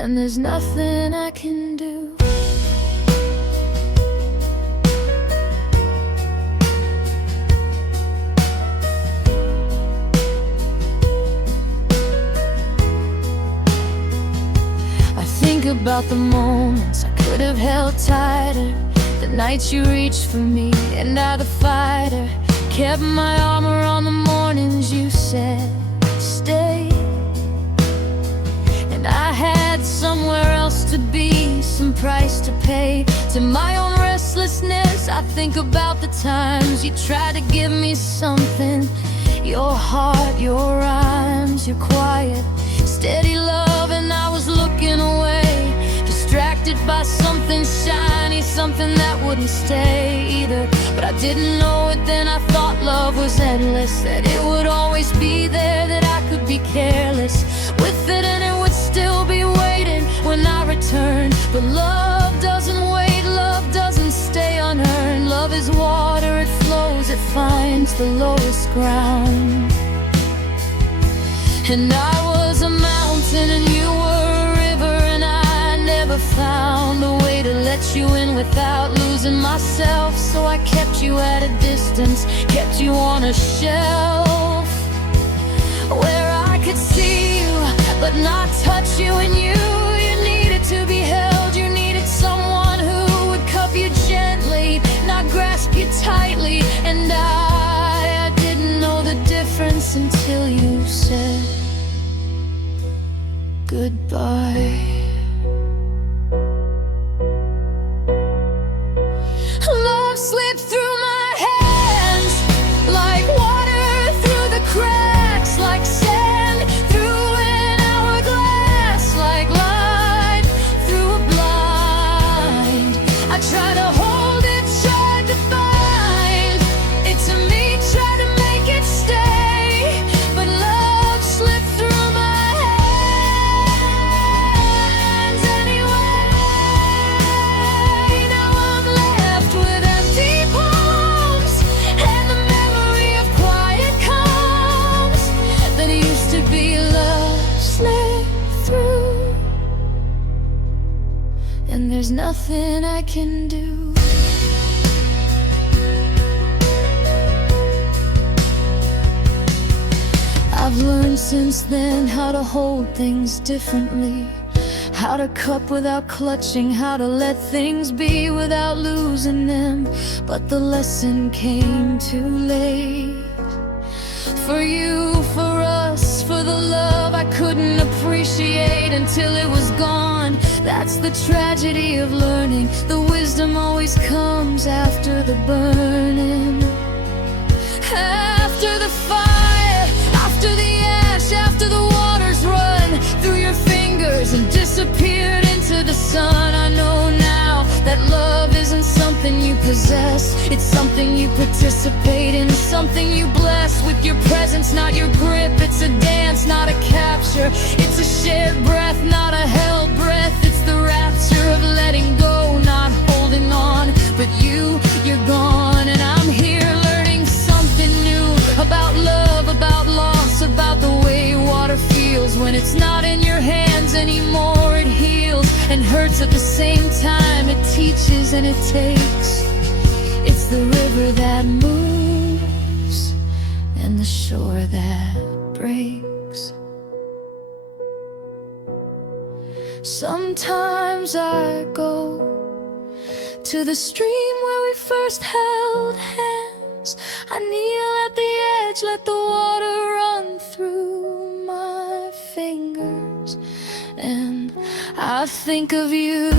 and there's nothing I can do. I think about the moments I could have held tighter, the nights you reached for me and I, the fighter, kept my armor on the mornings you said stay. And I had somewhere else to be, some price to pay to my own restlessness. I think about the times you tried to give me something, your heart, your rhymes, your quiet, steady love, and I was looking away, distracted by something shiny, something that wouldn't stay either. But I didn't know it then, I thought love was endless, that it would always be there, that I could be careless with it and it would still be waiting when I return. But love doesn't wait, love doesn't stay unearned. Love is water, it flows, it finds the lowest ground. And I was a mountain and you were a river, and I never found a way to let you in without losing myself. So I kept you at a distance, kept you on a shelf where I could see you but not touch you. And you needed to be held, you needed someone who would cup you gently, not grasp you tightly. And I didn't know the difference until you said goodbye. Love slipped through my hands like water through the cracks, like sand through an hourglass, like light through a blind. I tried to hold it, tried to bind it to me, tried to make it stay, but love slipped through my hands anyway. Now I'm left with empty palms and the memory of quiet calms that used to be love slipped through, and there's nothing I can do. I've learned since then how to hold things differently, how to cup without clutching, how to let things be without losing them. But the lesson came too late. For you, for us, for the love I couldn't appreciate until it was gone. That's the tragedy of learning. The wisdom always comes after the burning, after the fire, after the ash, after the waters run through your fingers and disappear sun, I know now that love isn't something you possess. It's something you participate in, something you bless with your presence, not your grip. It's a dance, not a capture. It's a shared breath, not a held breath. It's the rapture of letting go, not holding on. But you're gone, and I'm here learning something new about love, about loss, about the way water feels when it's not in your hands anymore. It heals and hurts at the same time. It teaches and it takes. It's the river that moves and the shore that breaks. Sometimes I go to the stream where we first held hands. I kneel at the edge, let the water run through my fingers. And I think of you,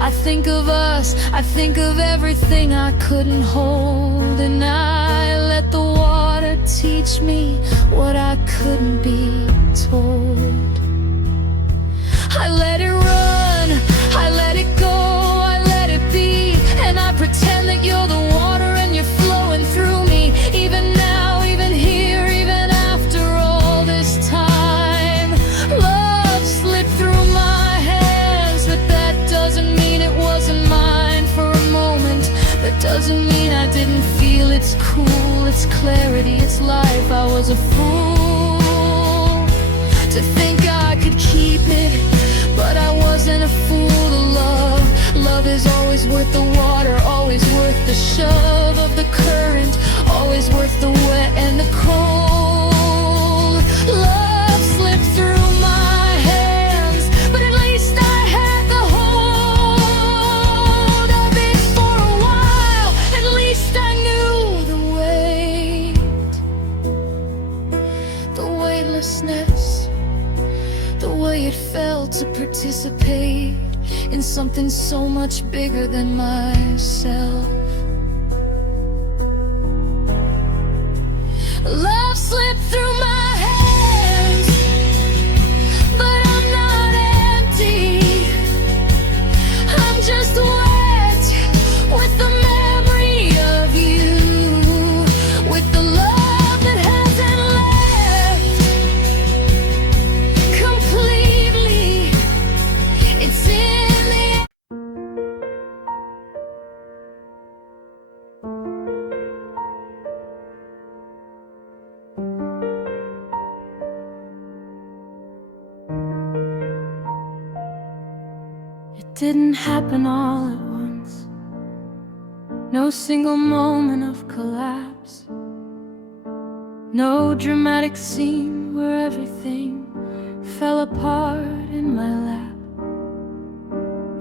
I think of us, I think of everything I couldn't hold. And I let the water teach me what I couldn't be told. I let it run, I let it go, I let it be. And I pretend that you're the water and you're flowing through me. Even now, even here, even after all this time. Love slipped through my hands, but that doesn't mean it wasn't mine for a moment. That doesn't mean I didn't feel its cool, its clarity, its life. I was a fool to think I could keep it, but I wasn't a fool to love. Love is always worth the water, always worth the shove of the current, always worth the wet and the cold. Love slipped through my hands, but at least I had the hold of it for a while. At least I knew the weight, the weightlessness, the way it felt to participate in something so much bigger than myself. Love slipped through my hands, but I'm not empty. I'm just wet with the memory of you, with the love that hasn't left completely. It's in the It didn't happen all at once. No single moment of collapse. No dramatic scene where everything fell apart in my lap.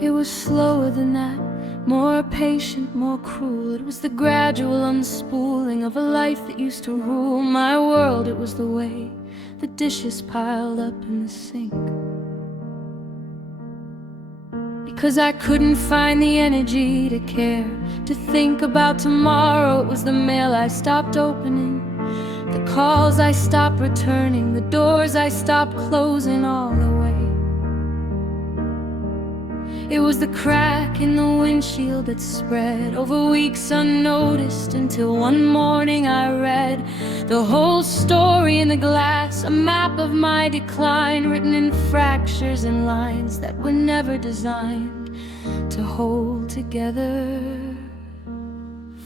It was slower than that, more patient, more cruel. It was the gradual unspooling of a life that used to rule my world. It was the way the dishes piled up in the sink. Because I couldn't find the energy to care, to think about tomorrow. It was the mail I stopped opening, the calls I stopped returning, the doors I stopped closing all the way. It was the crack in the windshield that spread over weeks unnoticed, until one morning I read the whole story in the glass, a map of my decline, written in fractures and lines that were never designed to hold together.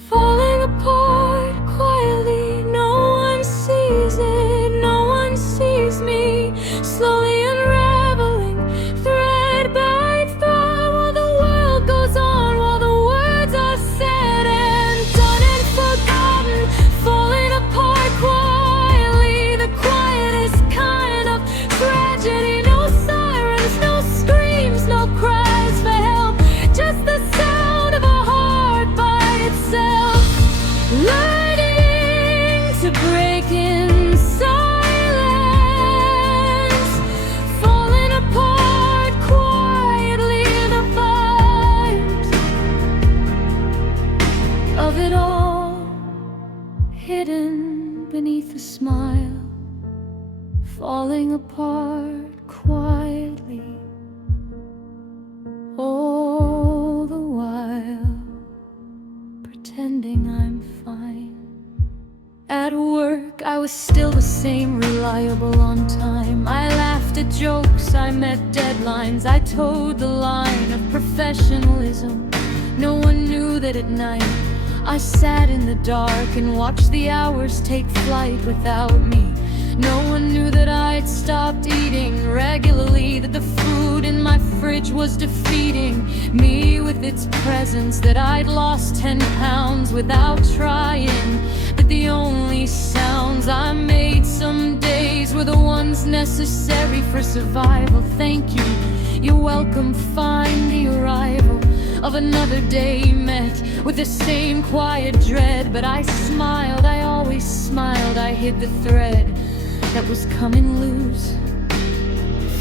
Falling apart quietly, no one sees it, no one sees me, slowly unraveling thread by thread, while the world goes on, while the words are said and done and forgotten. Falling apart quietly, the quietest kind of tragedy. No sirens, no screams, no cries for help, just the sound of a heart by itself, learning to break in silence. Falling apart quietly, the vibes of it all hidden beneath a smile. Falling apart quietly. pretending I'm fine. At work, I was still the same, reliable on time. I laughed at jokes, I met deadlines. I towed the line of professionalism. No one knew that at night I sat in the dark and watched the hours take flight without me. No one knew that I'd stopped eating regularly, that the food in my fridge was defeating me with its presence, that I'd lost 10 pounds without trying, that the only sounds I made some days were the ones necessary for survival. Thank you, you're welcome. Find the arrival of another day met with the same quiet dread. But I smiled, I always smiled. I hid the thread that was coming loose,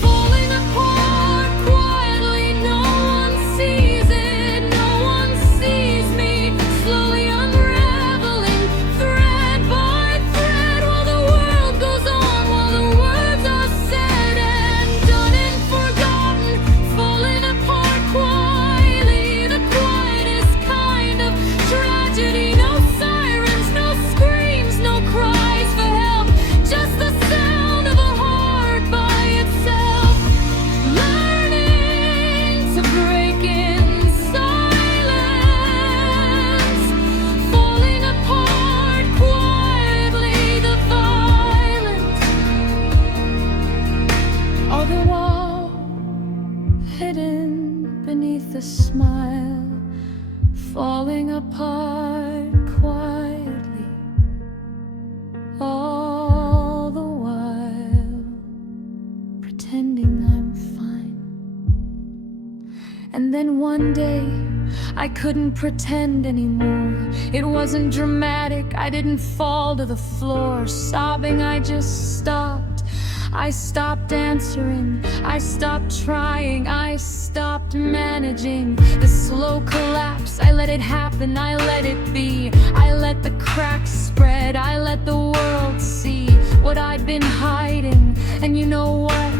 falling apart quietly. No one sees it, no one sees me, slowly unraveling thread by thread, while the world goes on, while the words are said and done and forgotten, falling apart quietly. The quietest kind of tragedy. No sirens, no screams, no cries for help, just the sound of a heart by itself, learning to break in silence, falling apart quietly. The violence, all the while hidden beneath a smile, falling apart quietly, all the while pretending I'm fine. And then one day I couldn't pretend anymore. It wasn't dramatic, I didn't fall to the floor sobbing. I just stopped. I stopped answering, I stopped trying, I stopped managing the slow collapse. I let it happen, I let it be. I let the cracks spread, I let the world see what I'd been hiding. And you know what?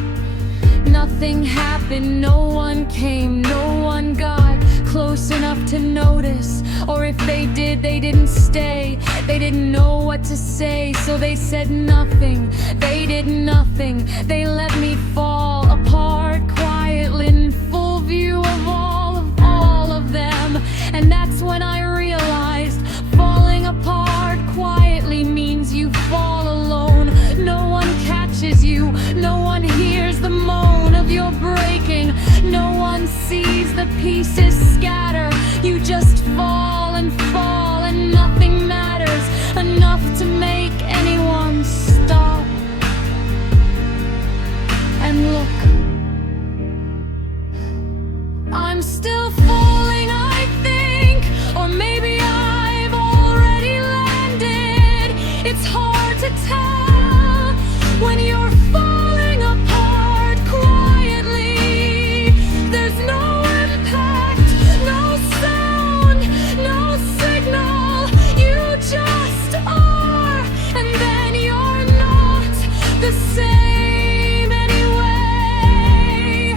Nothing happened, no one came, no one got close enough to notice. Or if they did, they didn't stay. They didn't know what to say, so they said nothing. They did nothing. They let me fall apart quietly in full view of all of them. And that's when I realized falling apart quietly means you fall alone. No one catches you, no one hears the moan of your breaking, no one sees the pieces scatter. You just fall and fall, and nothing matters enough to make anyone stop and look. I'm still falling, I think, or maybe I've already landed. It's hard to tell when you're falling apart quietly. There's no impact, no sound, no signal. You just are, and then you're not the same anyway.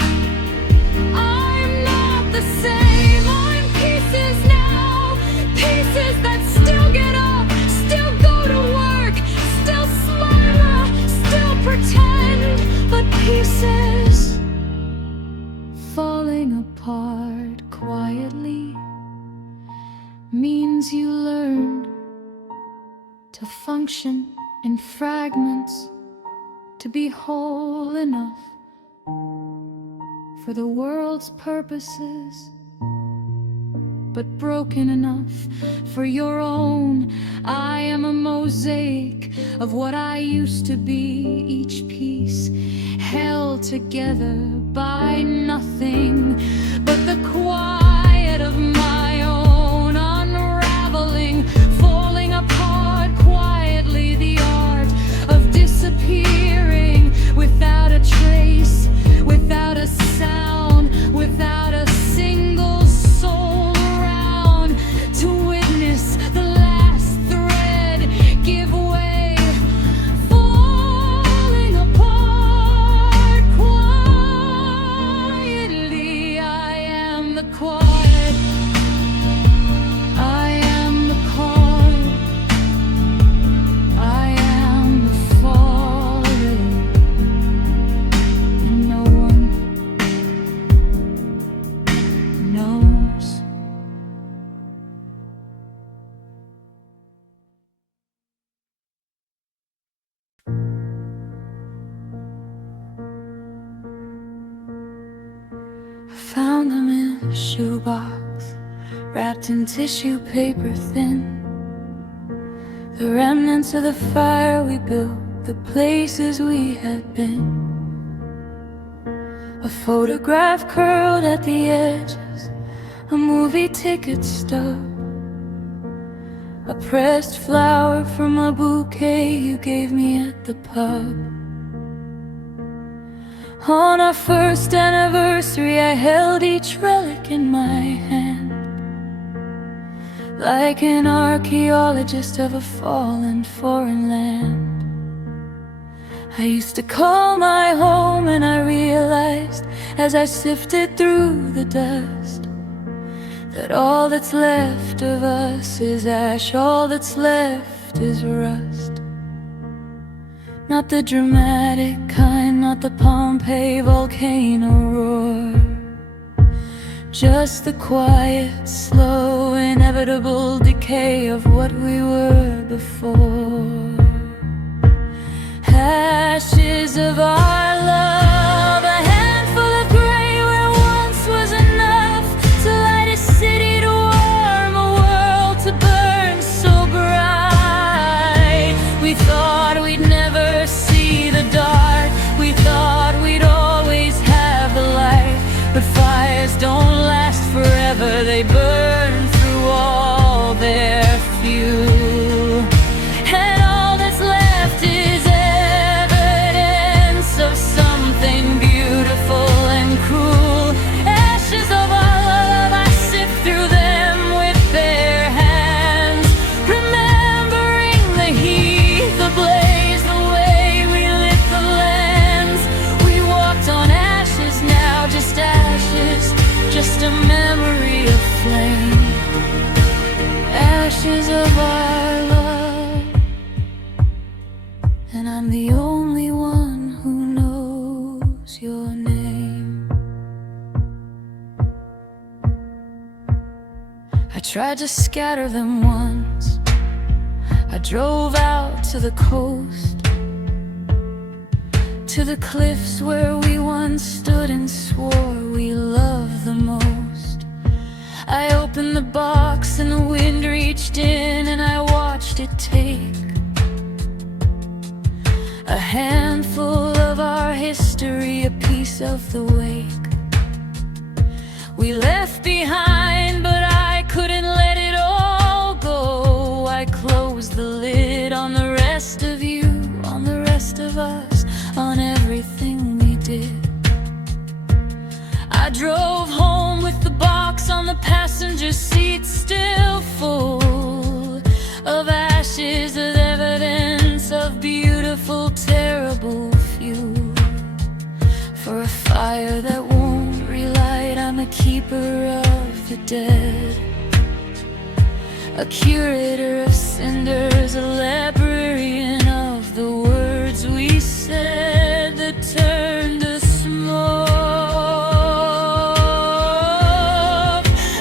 I'm not the same. I'm pieces now, pieces that still get up, still go to work, still smile, still pretend, but pieces falling apart quietly means you learn to function in fragments, to be whole enough for the world's purposes, but broken enough for your own. I am a mosaic of what I used to be, each piece held together by nothing but the quiet of my own unraveling, falling apart quietly, the art of disappearing without a trace, without a sound, without a single soul around to witness the last thread give way, falling apart quietly. I am the quiet. found them in a shoebox, wrapped in tissue paper thin. The remnants of the fire we built, the places we had been. A photograph curled at the edges, a movie ticket stub, a pressed flower from a bouquet you gave me at the pub. On our first anniversary, I held each relic in my hand, like an archaeologist of a fallen foreign land. I used to call my home, and I realized as I sifted through the dust that all that's left of us is ash, all that's left is rust. Not the dramatic kind, not the Pompeii volcano roar, just the quiet, slow, inevitable decay of what we were before. Ashes of our love, a handful of gray where once was enough to light a city, to warm a world, to burn so bright. We thought we'd never see the dark, we thought we'd always have the light. But fires don't last forever, they burn through all their fuel. And all that's left is evidence of something beautiful and cruel. Ashes of our love, I sift through them with bare hands, remembering the heat, the blaze, the way we lit the lands. We walked on ashes now, just ashes, just a memory of flame. Ashes of our love, and I'm the only one who knows your name. I tried to scatter them once, I drove out to the coast, to the cliffs where we once stood and swore we loved the most. I opened the box and the wind reached in, and I watched it take a handful of our history, a piece of the wake we left behind, but I couldn't let it all go. I closed the lid on the rest of you, on the rest of us, on everything we did. I drove home with the box on the passenger seat, still full of ashes, of evidence of beautiful, terrible fuel. For a fire that won't relight, I'm a keeper of the dead, a curator of cinders, a librarian of the words we said that turned to smoke.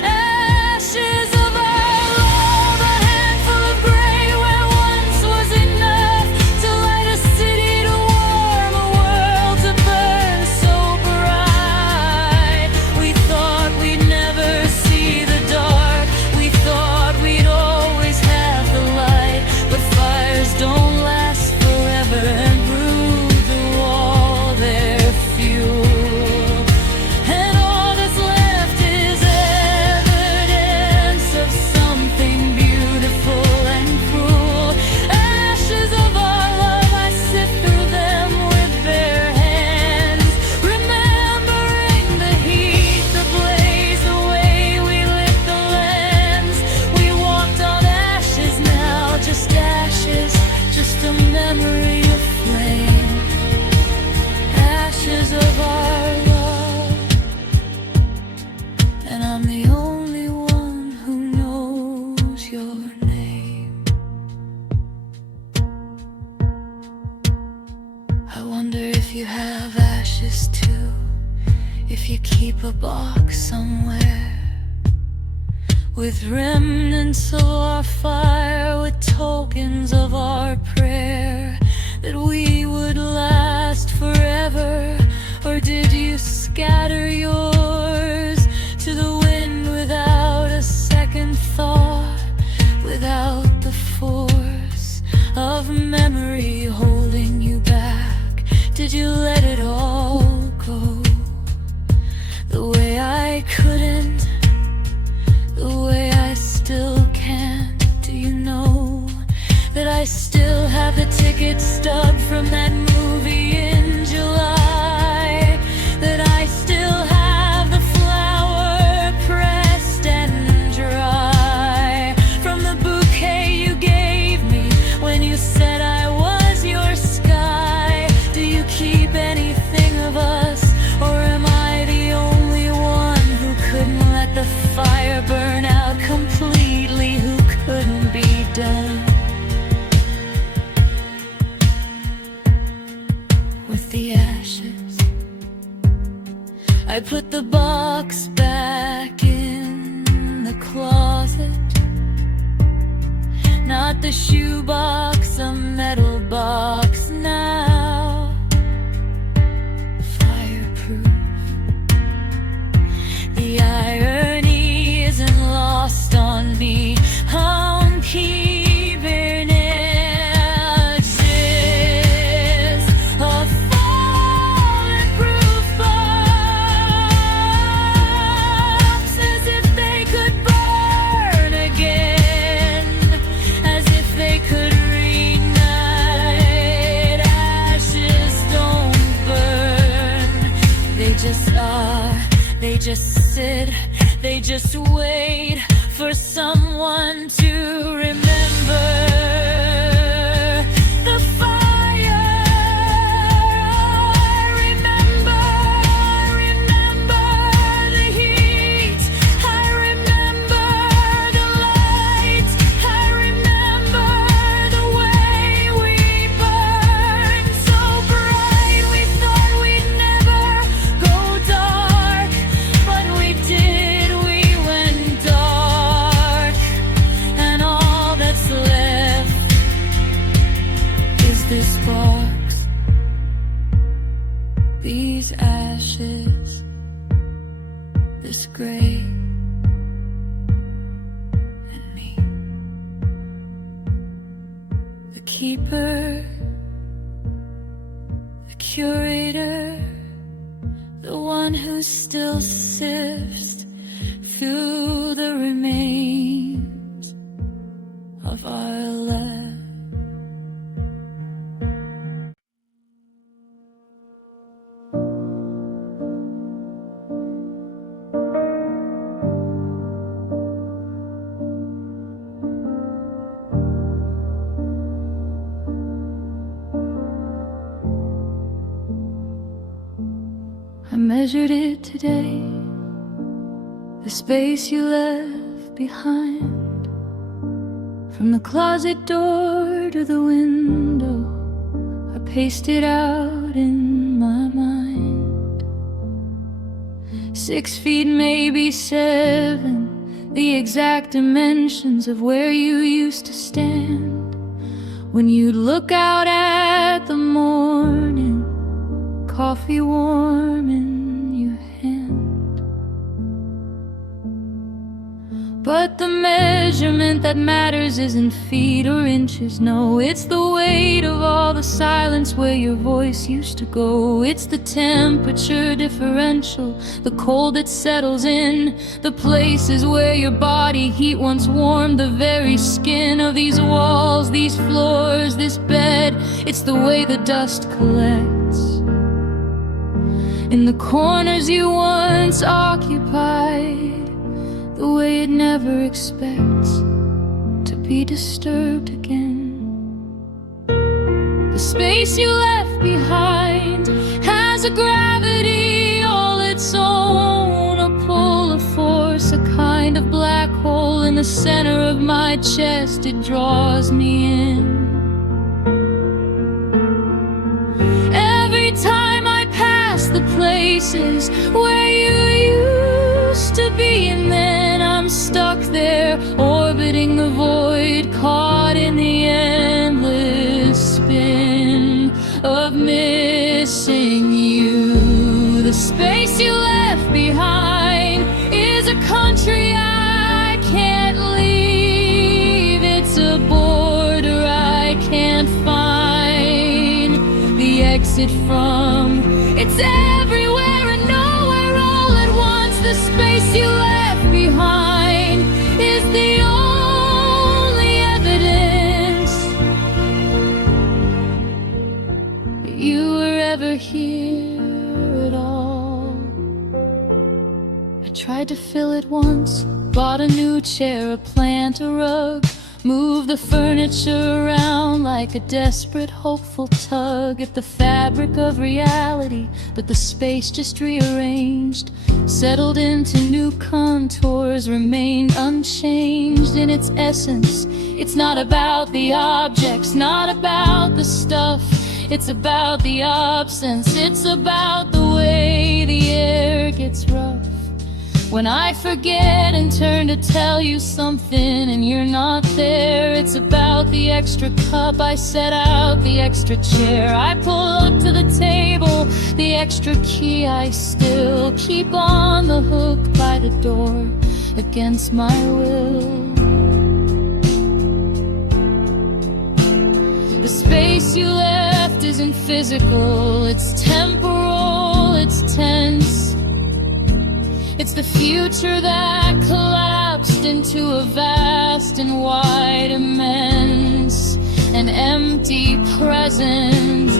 Ashes of our love, a handful of gray where once was enough to light a city, to warm a world, to burn so bright. We thought we'd never see the dark, we thought we'd always have the light. But fires don't last forever and brew through all their fuel. And all that's left is evidence of something beautiful and cruel. Ashes of our love, I sift through them with bare hands, remembering the heat, the blaze, the way we lit the lands. We walked on ashes now, just ashes, just a memory of flame. Ashes of our love, and I'm the only one who knows your name. I wonder if you have ashes too, if you keep a box somewhere with remnants of our fire, with tokens of our prayer that we would last forever. Or did you scatter yours from that movie in July, that I still have the flower pressed and dry, from the bouquet you gave me when you said I was your sky. Do you keep anything of us, or am I the only one who couldn't let the fire burn out completely, who couldn't be done with the ashes? I put the box back in the closet, not the shoebox, a metal box now, fireproof. The irony isn't lost on me. I'm keeping edges of fireproof box, as if they could burn again, as if they could reunite. Ashes don't burn, they just are. They just sit, they just wait for someone to remember the fire. I remember the heat. I remember the light. I remember the way we burned so bright. We thought we'd never go dark, but we did. We went dark, and all that's left is this box, these ashes, this gray, and me, the keeper, the curator, the one who still sifts through the remains of our love. I measured it today, the space you left behind, from the closet door to the window. I paced it out in my mind. 6 feet, maybe 7, the exact dimensions of where you used to stand when you'd look out at the morning, coffee warm in your hand. But the measurement that matters isn't feet or inches, no, it's the weight of all the silence where your voice used to go. It's the temperature differential, the cold that settles in, the places where your body heat once warmed the very skin of these walls, these floors, this bed. It's the way the dust collects in the corners you once occupied, the way it never expects to be disturbed again. The space you left behind has a gravity all its own, a pull, a force, a kind of black hole in the center of my chest. It draws me in. Every time I pass the places where you used to be, and then I'm stuck there, orbiting the void, caught in the endless spin of missing you. The space you left behind is a country I can't leave. It's a border I can't find the exit from. It's everywhere and nowhere all at once. The space you left behind is the only evidence that you were ever here at all. I tried to fill it once, bought a new chair, a plant, a rug, moved the furniture around like a desperate, hopeful tug at the fabric of reality, but the space just rearranged, settled into new contours, remained unchanged in its essence. It's not about the objects, not about the stuff, it's about the absence, it's about the way the air gets rough. When I forget and turn to tell you something and you're not there, it's about the extra cup I set out, the extra chair I pull up to the table, the extra key I still keep on the hook by the door against my will. The space you left isn't physical, it's temporal, it's tense. It's the future that collapsed into a vast and wide, immense and empty present.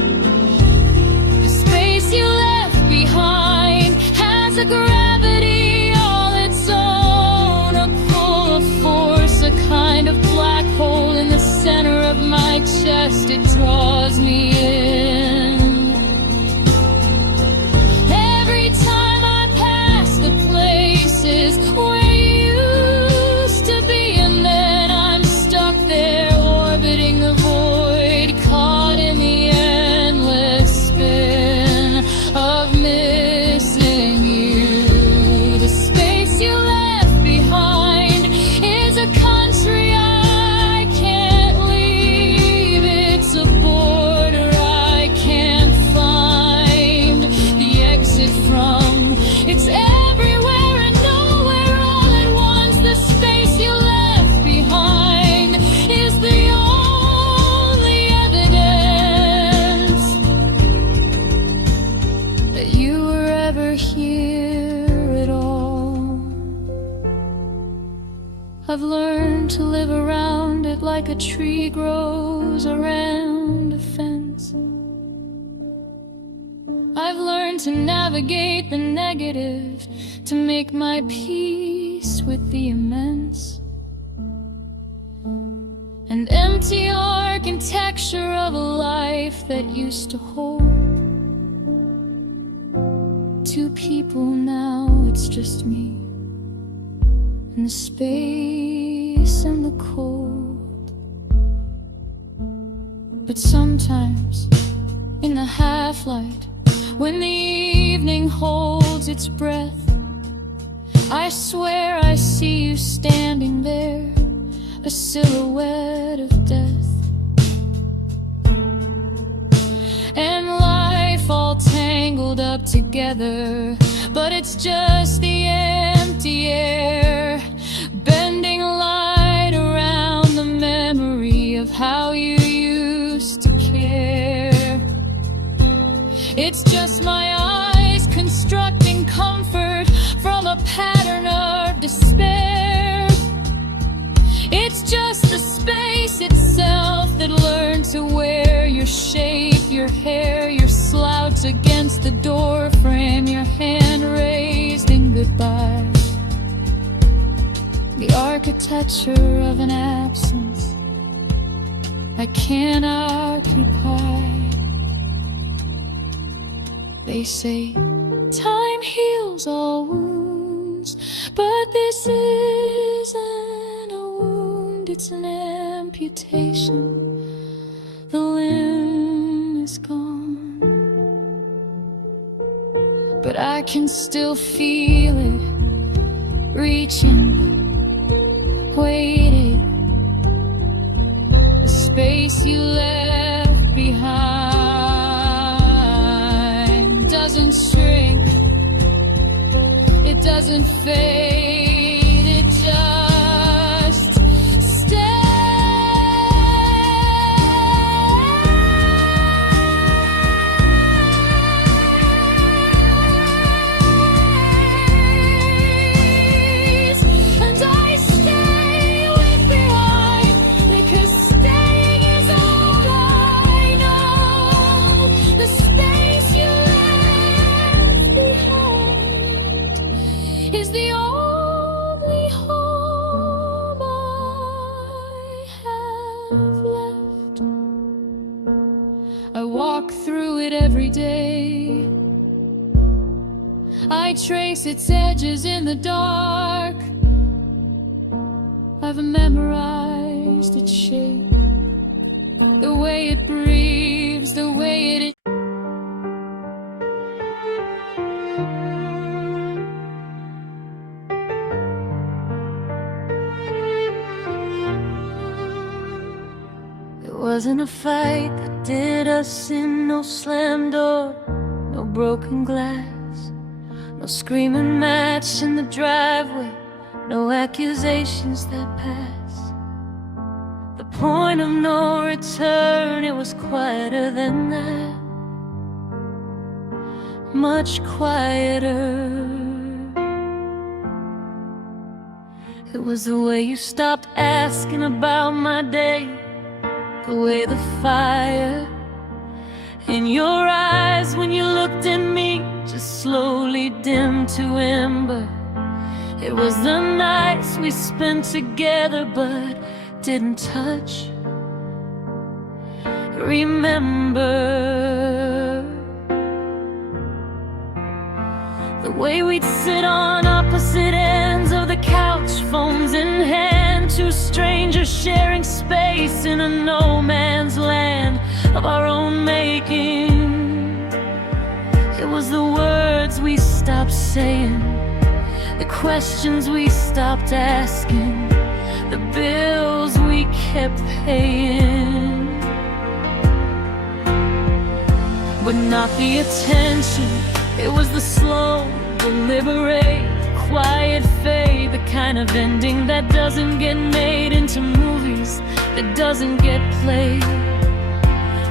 The space you left behind has a gravity all its own, a pull, a force, a kind of black hole in the center of my chest. It draws me in. Where you used to be, and then I'm stuck there, orbiting the void, caught in the endless spin of missing you. The space you left behind is a country I can't leave, it's a border I can't find the exit from. It's everywhere. The space you left behind is the only evidence that you were ever here at all. I've learned to live around it like a tree grows around a fence. I've learned to navigate the negative, to make my peace with the immense and empty architecture of a life that used to hold two people. Now it's just me and the space and the cold. But sometimes in the half-light, when the evening holds its breath, I swear I see you standing there, a silhouette of death. And life all tangled up together, but it's just the empty air, bending light around the memory of how you used to care. It's just my eyes constructing comfort from a pattern of despair. It's just the space itself that learned to wear your shape, your hair, your slouch against the door frame, your hand raised in goodbye. The architecture of an absence I can't occupy. They say time heals all wounds, but this isn't a wound, it's an amputation. The limb is gone, but I can still feel it reaching, waiting. The space you left behind doesn't shrink, it doesn't fade, it just stays. And I stay with behind, because staying is all I know. The through it every day. I trace its edges in the dark. I've memorized its shape, the way it breathes, the way it It wasn't a fight that did us in, no slam door, no broken glass, no screaming match in the driveway, no accusations that pass. The point of no return, it was quieter than that, much quieter. It was the way you stopped asking about my day, the way the fire in your eyes when you looked at me just slowly dimmed to ember. It was the nights we spent together but didn't touch. Remember the way we'd sit on opposite ends of the couch, phones in hand, two strangers sharing space in a no man's land of our own making. It was the words we stopped saying, the questions we stopped asking, the bills we kept paying. But not the attention, it was the slow, deliberate, quiet fade, the kind of ending that doesn't get made into movies, that doesn't get played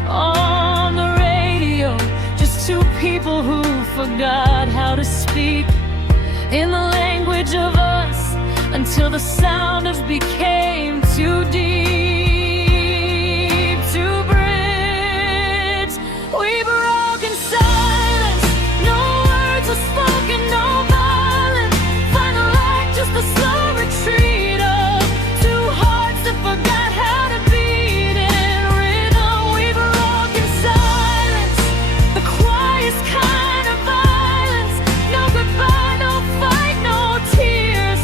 on the radio. Just two people who forgot how to speak in the language of us until the sound of became too deep to bridge. We broke in silence, no words were spoken, no violence. Find the light, just a slow retreat of two hearts that forgot how to beat in rhythm. We broke in silence, the quietest kind of violence. No goodbye, no fight, no tears,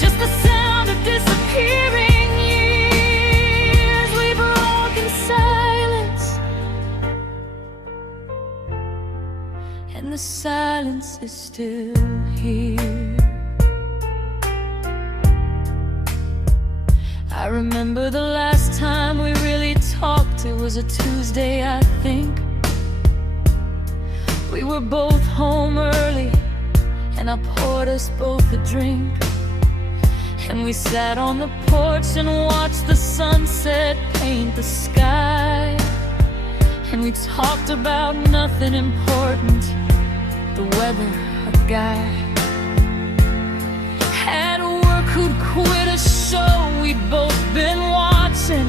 just the sound of disappearing years. We broke in silence, and the silence is still here. I remember the last time we really talked, it was a Tuesday, I think. We were both home early, and I poured us both a drink. And we sat on the porch and watched the sunset paint the sky. And we talked about nothing important, the weather, a guy at work who'd quit a show we'd both been watching.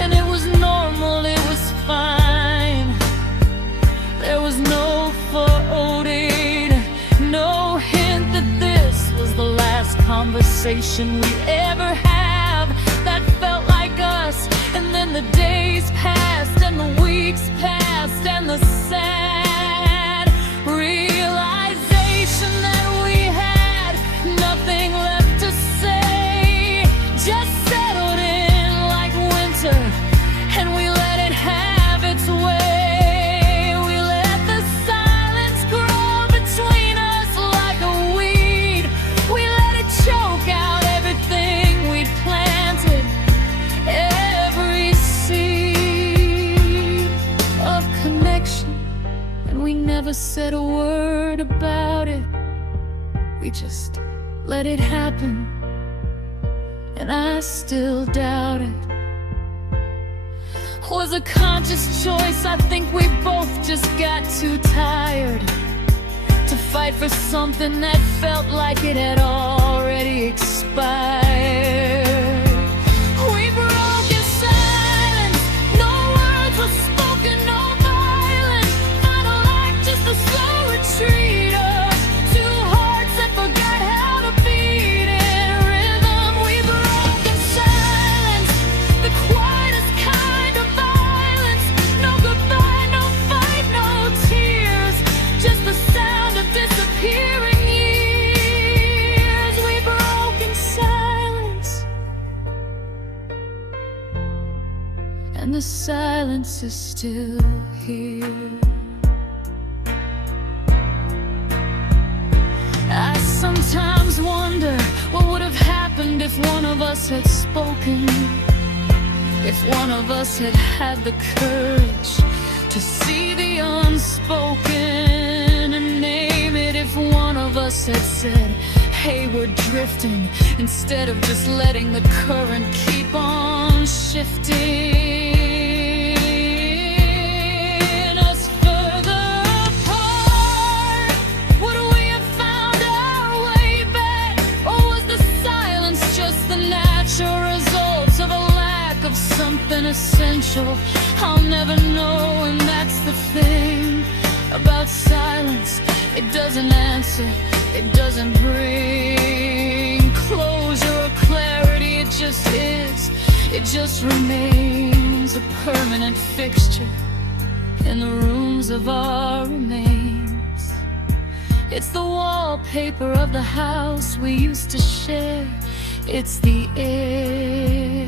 And it was normal, it was fine. There was no foreboding, no hint that this was the last conversation we ever have that felt like us. And then the days passed and the weeks passed, and the sad realization that we had nothing left to say just settled in like winter, and we let it have its way. We let the silence grow between us like a weed. We let it choke out everything we'd planted, every seed of connection. And we never said a word about it, we just let it happen. And I still doubt it was a conscious choice. I think we both just got too tired to fight for something that felt like it had already expired. We broke in silence, no words were spoken, no violence. Final act, just a slow retreat of two hearts that forgot how to beat in rhythm. We broke in silence, the quietest kind of violence. No goodbye, no fight, no silence is still here. I sometimes wonder what would have happened if one of us had spoken, if one of us had had the courage to see the unspoken and name it, if one of us had said, hey, we're drifting, instead of just letting the current keep on shifting us further apart. Would we have found our way back, or was the silence just the natural result of a lack of something essential? I'll never know, and that's the thing about silence. It doesn't answer, it doesn't bring closure or clarity. It just is, it just remains a permanent fixture in the rooms of our remains. It's the wallpaper of the house we used to share. It's the air.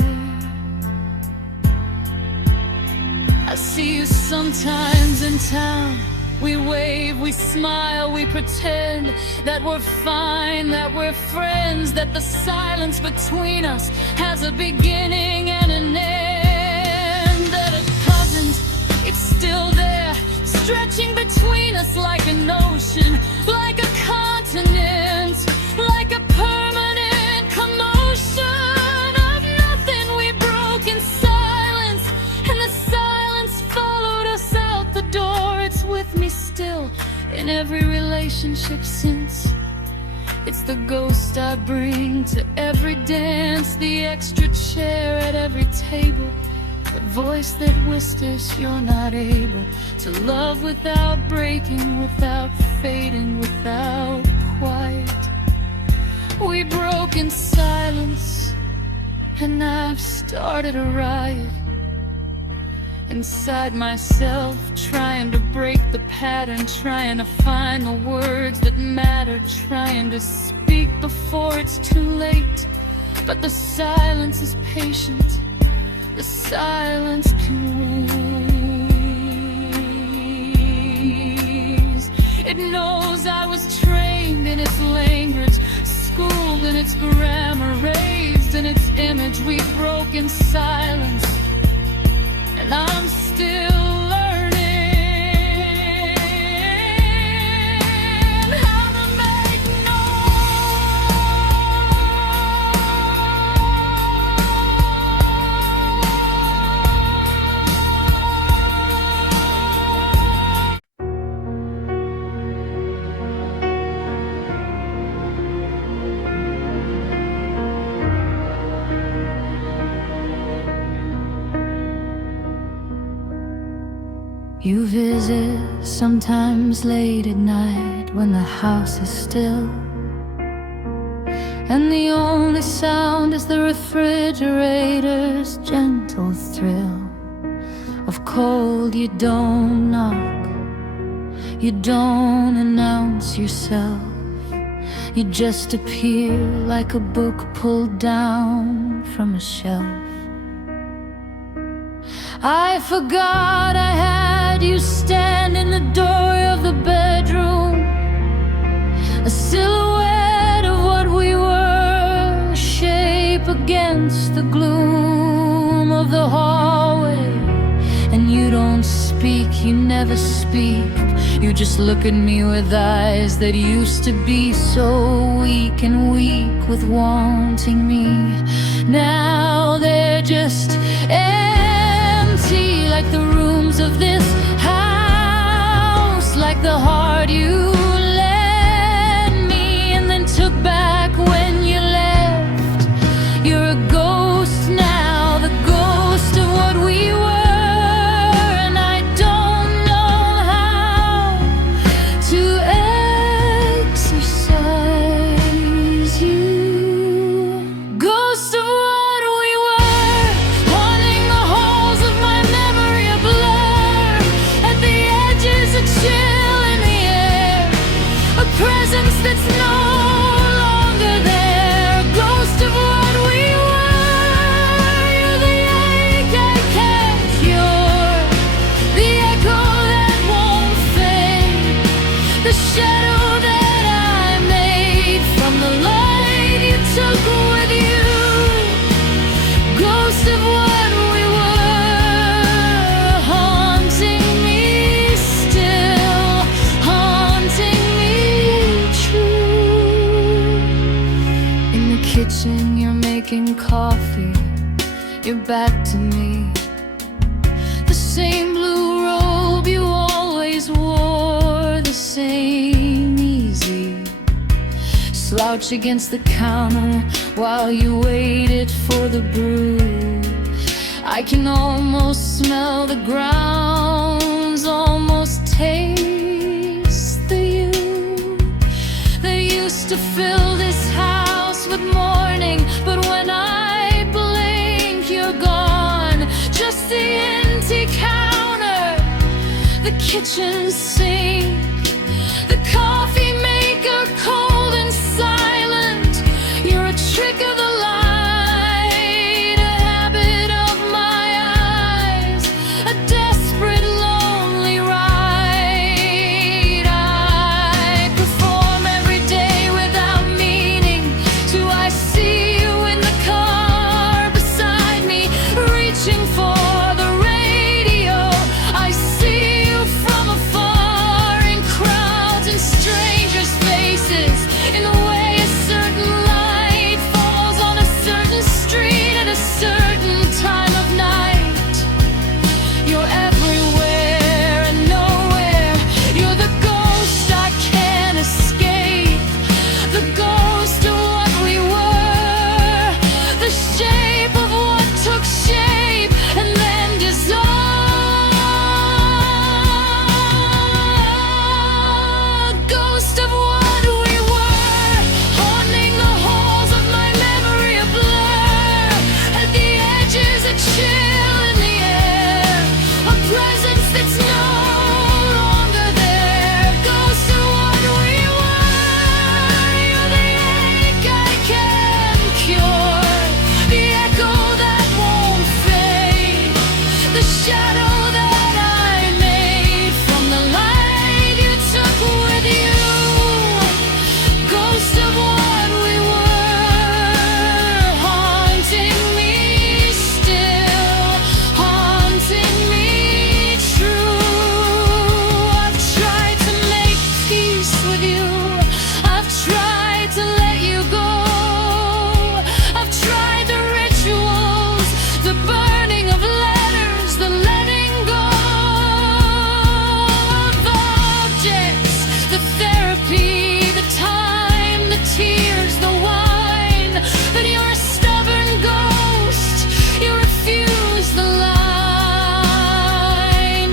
I see you sometimes in town. We wave, we smile, we pretend that we're fine, that we're friends, that the silence between us has a beginning and an end, that it doesn't, it's still there, stretching between us like an ocean, like a continent, like a permanent commotion of nothing. We broke in silence, and the silence followed us out the door. It's with me still in every relationship since. It's the ghost I bring to every dance, the extra chair at every table, the voice that whispers you're not able to love without breaking, without fading, without quiet. We broke in silence, and I've started a riot inside myself, trying to break the pattern, trying to find the words that matter, trying to speak before it's too late. But the silence is patient, the silence can wait. It knows I was trained in its language, schooled in its grammar, raised in its image. We broke in silence, and I'm still learning how to make You visit sometimes late at night when the house is still, and the only sound is the refrigerator's gentle thrill of cold. You don't knock, you don't announce yourself, you just appear like a book pulled down from a shelf. I forgot I had you stand in the doorway of the bedroom, a silhouette of what we were, a shape against the gloom of the hallway. And you don't speak, you never speak, you just look at me with eyes that used to be so weak and weak with wanting me. Now they're just empty, like the rooms of this house, like the heart you lent me and then took back when you left. You're a ghost now, the ghost of what we were. Presence that's no longer there, ghost of what we were. You're the ache I can't cure, couch against the counter while you waited for the brew. I can almost smell the grounds, almost taste the you that used to fill this house with morning. But when I blink, you're gone. Just the empty counter, the kitchen sink, the coffee maker cold and silent. You're a trick of the light, a habit of my eyes, a desperate lonely ride. I perform every day without meaning. Do I see you in the car beside me, reaching for the radio? I see you from afar in crowds and strangers' faces, in the way a certain light falls on a certain street at a certain time of night. You're everywhere and nowhere. You're the ghost I can't escape, the ghost of what we were, the shape of what took shape and then dissolved. Ghost of what we were, haunting the halls of my memory, a blur. At the edges, a chill in the air, a presence that's no longer there. Ghost of what we were, you're the ache I can't cure, the echo that won't fade, the shadow that I made from the light you took with you. Ghost of what we were, haunting me still, haunting me true. I've tried to make peace with you, I've tried to let you go, I've tried the rituals, the burning of letters, the letting go of objects, the therapy, the time, the tears, the wine. But you're a stubborn ghost, you refuse the line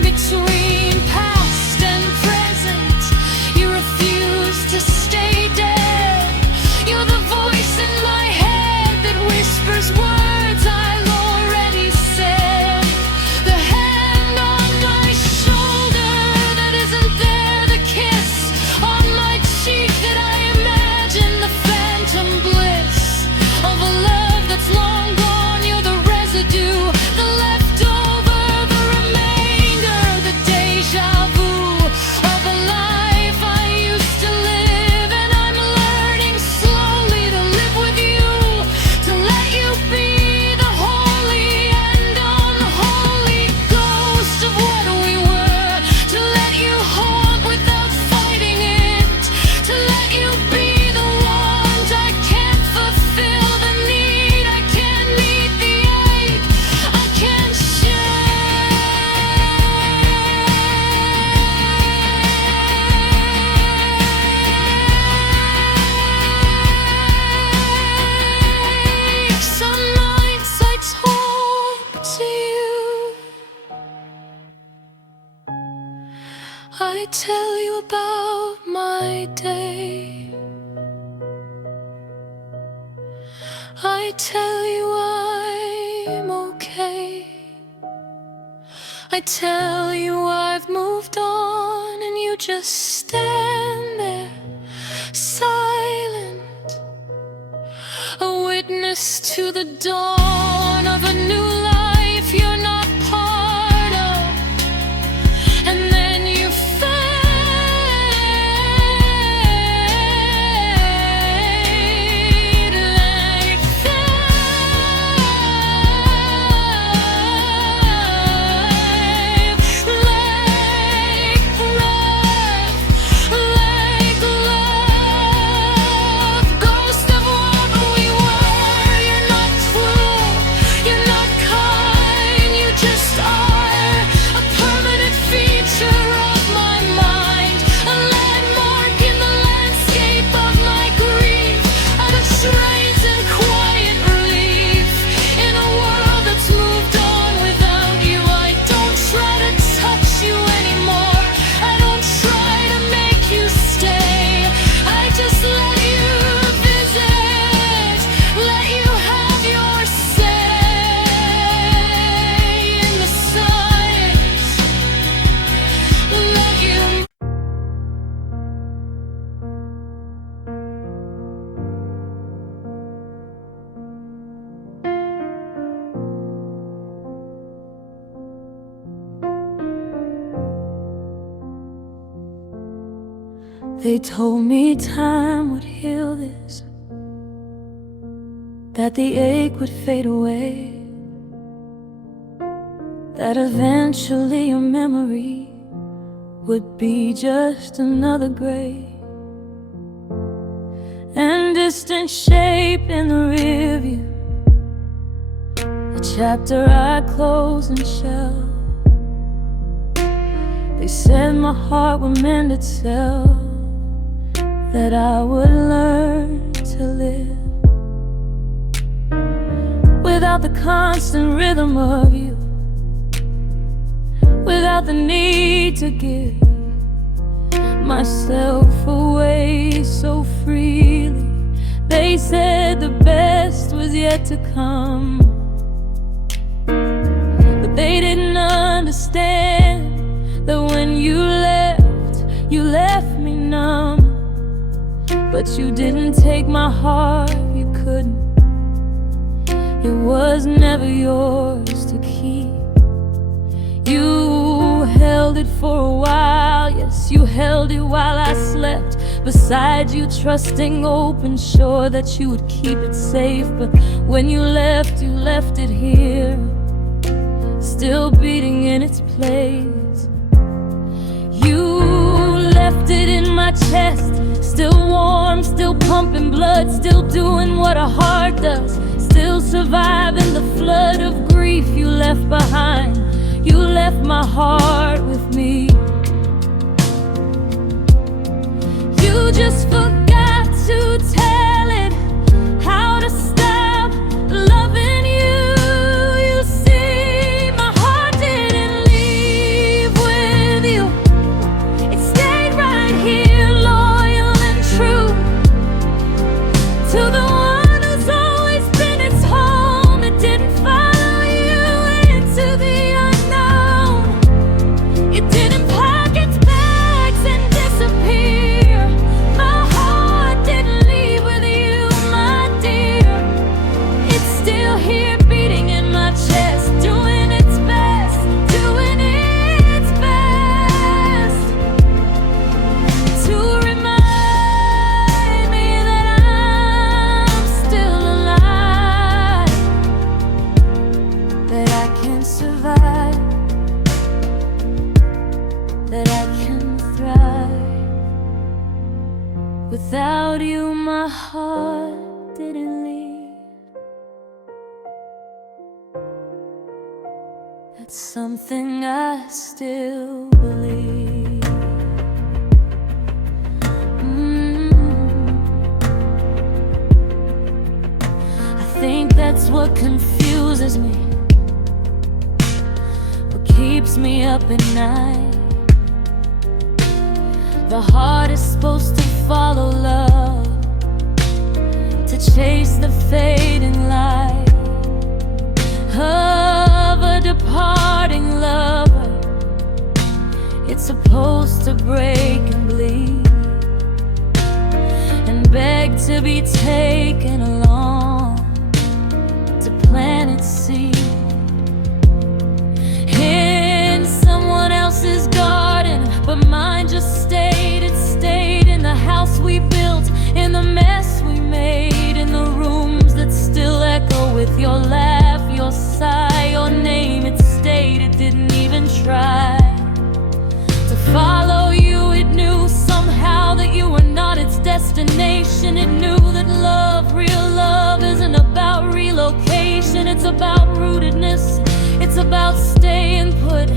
between past and present. You refuse to stay dead. You're the voice in my head that whispers words I've already said, the hand on my shoulder that isn't there, the kiss on my cheek that I imagine, the phantom bliss of a love that's long gone. You're the residue, the leftover, the remainder, the deja vu of a life I used to live. And I'm learning slowly to live with you, to let you be the holy and unholy ghost of what we were, to let you haunt without fighting it, to let you be the want I can't fulfill, the need I can't meet, the ache I can't shake. Some nights I talk to you, I tell you about my day, I tell you I'm okay, I tell you I've moved on, and you just stand there silent, a witness to the dawn of a new life you're not part of. And then you fade like Ghost of what we were, you're not cruel, you're not They told me time would heal this, that the ache would fade away, that eventually your memory would be just another gray and distant shape in the rearview, a chapter I close and shelve. They said my heart would mend itself, that I would learn to live without the constant rhythm of you, without the need to give myself away so freely. They said the best was yet to come, but they didn't understand that when you left me numb. But you didn't take my heart, you couldn't. It was never yours to keep. You held it for a while, yes, you held it while I slept beside you, trusting, open, sure that you would keep it safe. But when you left it here, still beating in its place. You left it in my chest, still warm, still pumping blood, still doing what a heart does, still surviving the flood of grief you left behind. You left my heart with me. You just forgot to tell it how to stop loving you. You see, my heart didn't leave with you. It stayed right here, loyal and true to the one who's always been its home. It didn't follow you into the unknown. It didn't pack its bags and disappear. My heart didn't leave with you, my dear. It's still here beating in my chest, doing its best, doing its best to remind me that I'm still alive, that I can survive, that I can thrive. Without you, my heart didn't leave. That's something I still believe. I think that's what confuses me, what keeps me up at night. The heart is supposed to follow love, to chase the fading light of a departing lover. It's supposed to break and bleed and beg to be taken along to plant its seed in someone else's garden. But mine just stayed, it stayed in the house we built, in the mess we made, in the rooms that still echo with your laugh, your sigh, your name. It stayed, it didn't even try to follow you. It knew somehow that you were not its destination. It knew that love, real love, isn't about relocation. It's about rootedness, it's about staying put,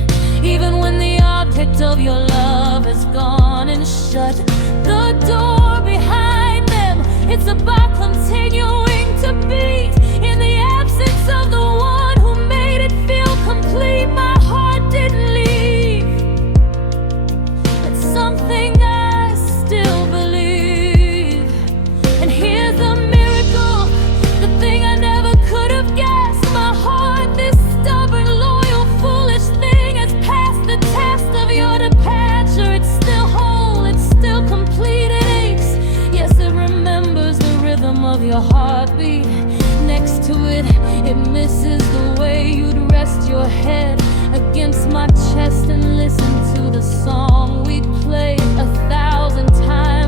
even when the object of your love is gone and shut the door behind them. It's about continuing to beat in the absence of the one who made it feel complete. My heart didn't leave. It's something I still believe. And here's the miracle, the thing I never could have guessed. My heart, this stubborn, loyal, foolish thing, has passed the test of your departure. It's still whole, it's still complete. It aches, yes, it remembers the rhythm of your heartbeat. Next to it, it misses the way you'd rest your head against my chest and listen to the song we'd played 1,000 times.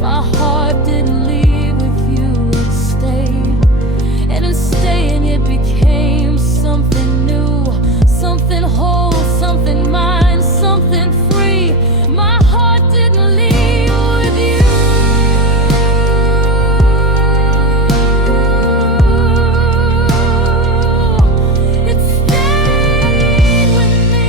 My heart didn't leave with you, it stayed. And in staying it became something new, something whole, something mine, something free. My heart didn't leave with you. It stayed with me.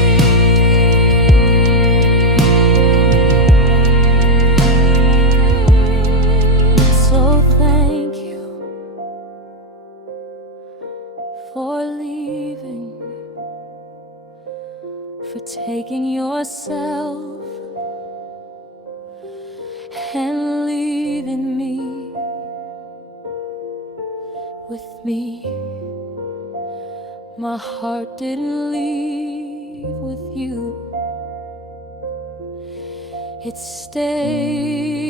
So thank you for leaving, for taking yourself and leaving me with me. My heart didn't leave with you, it stayed.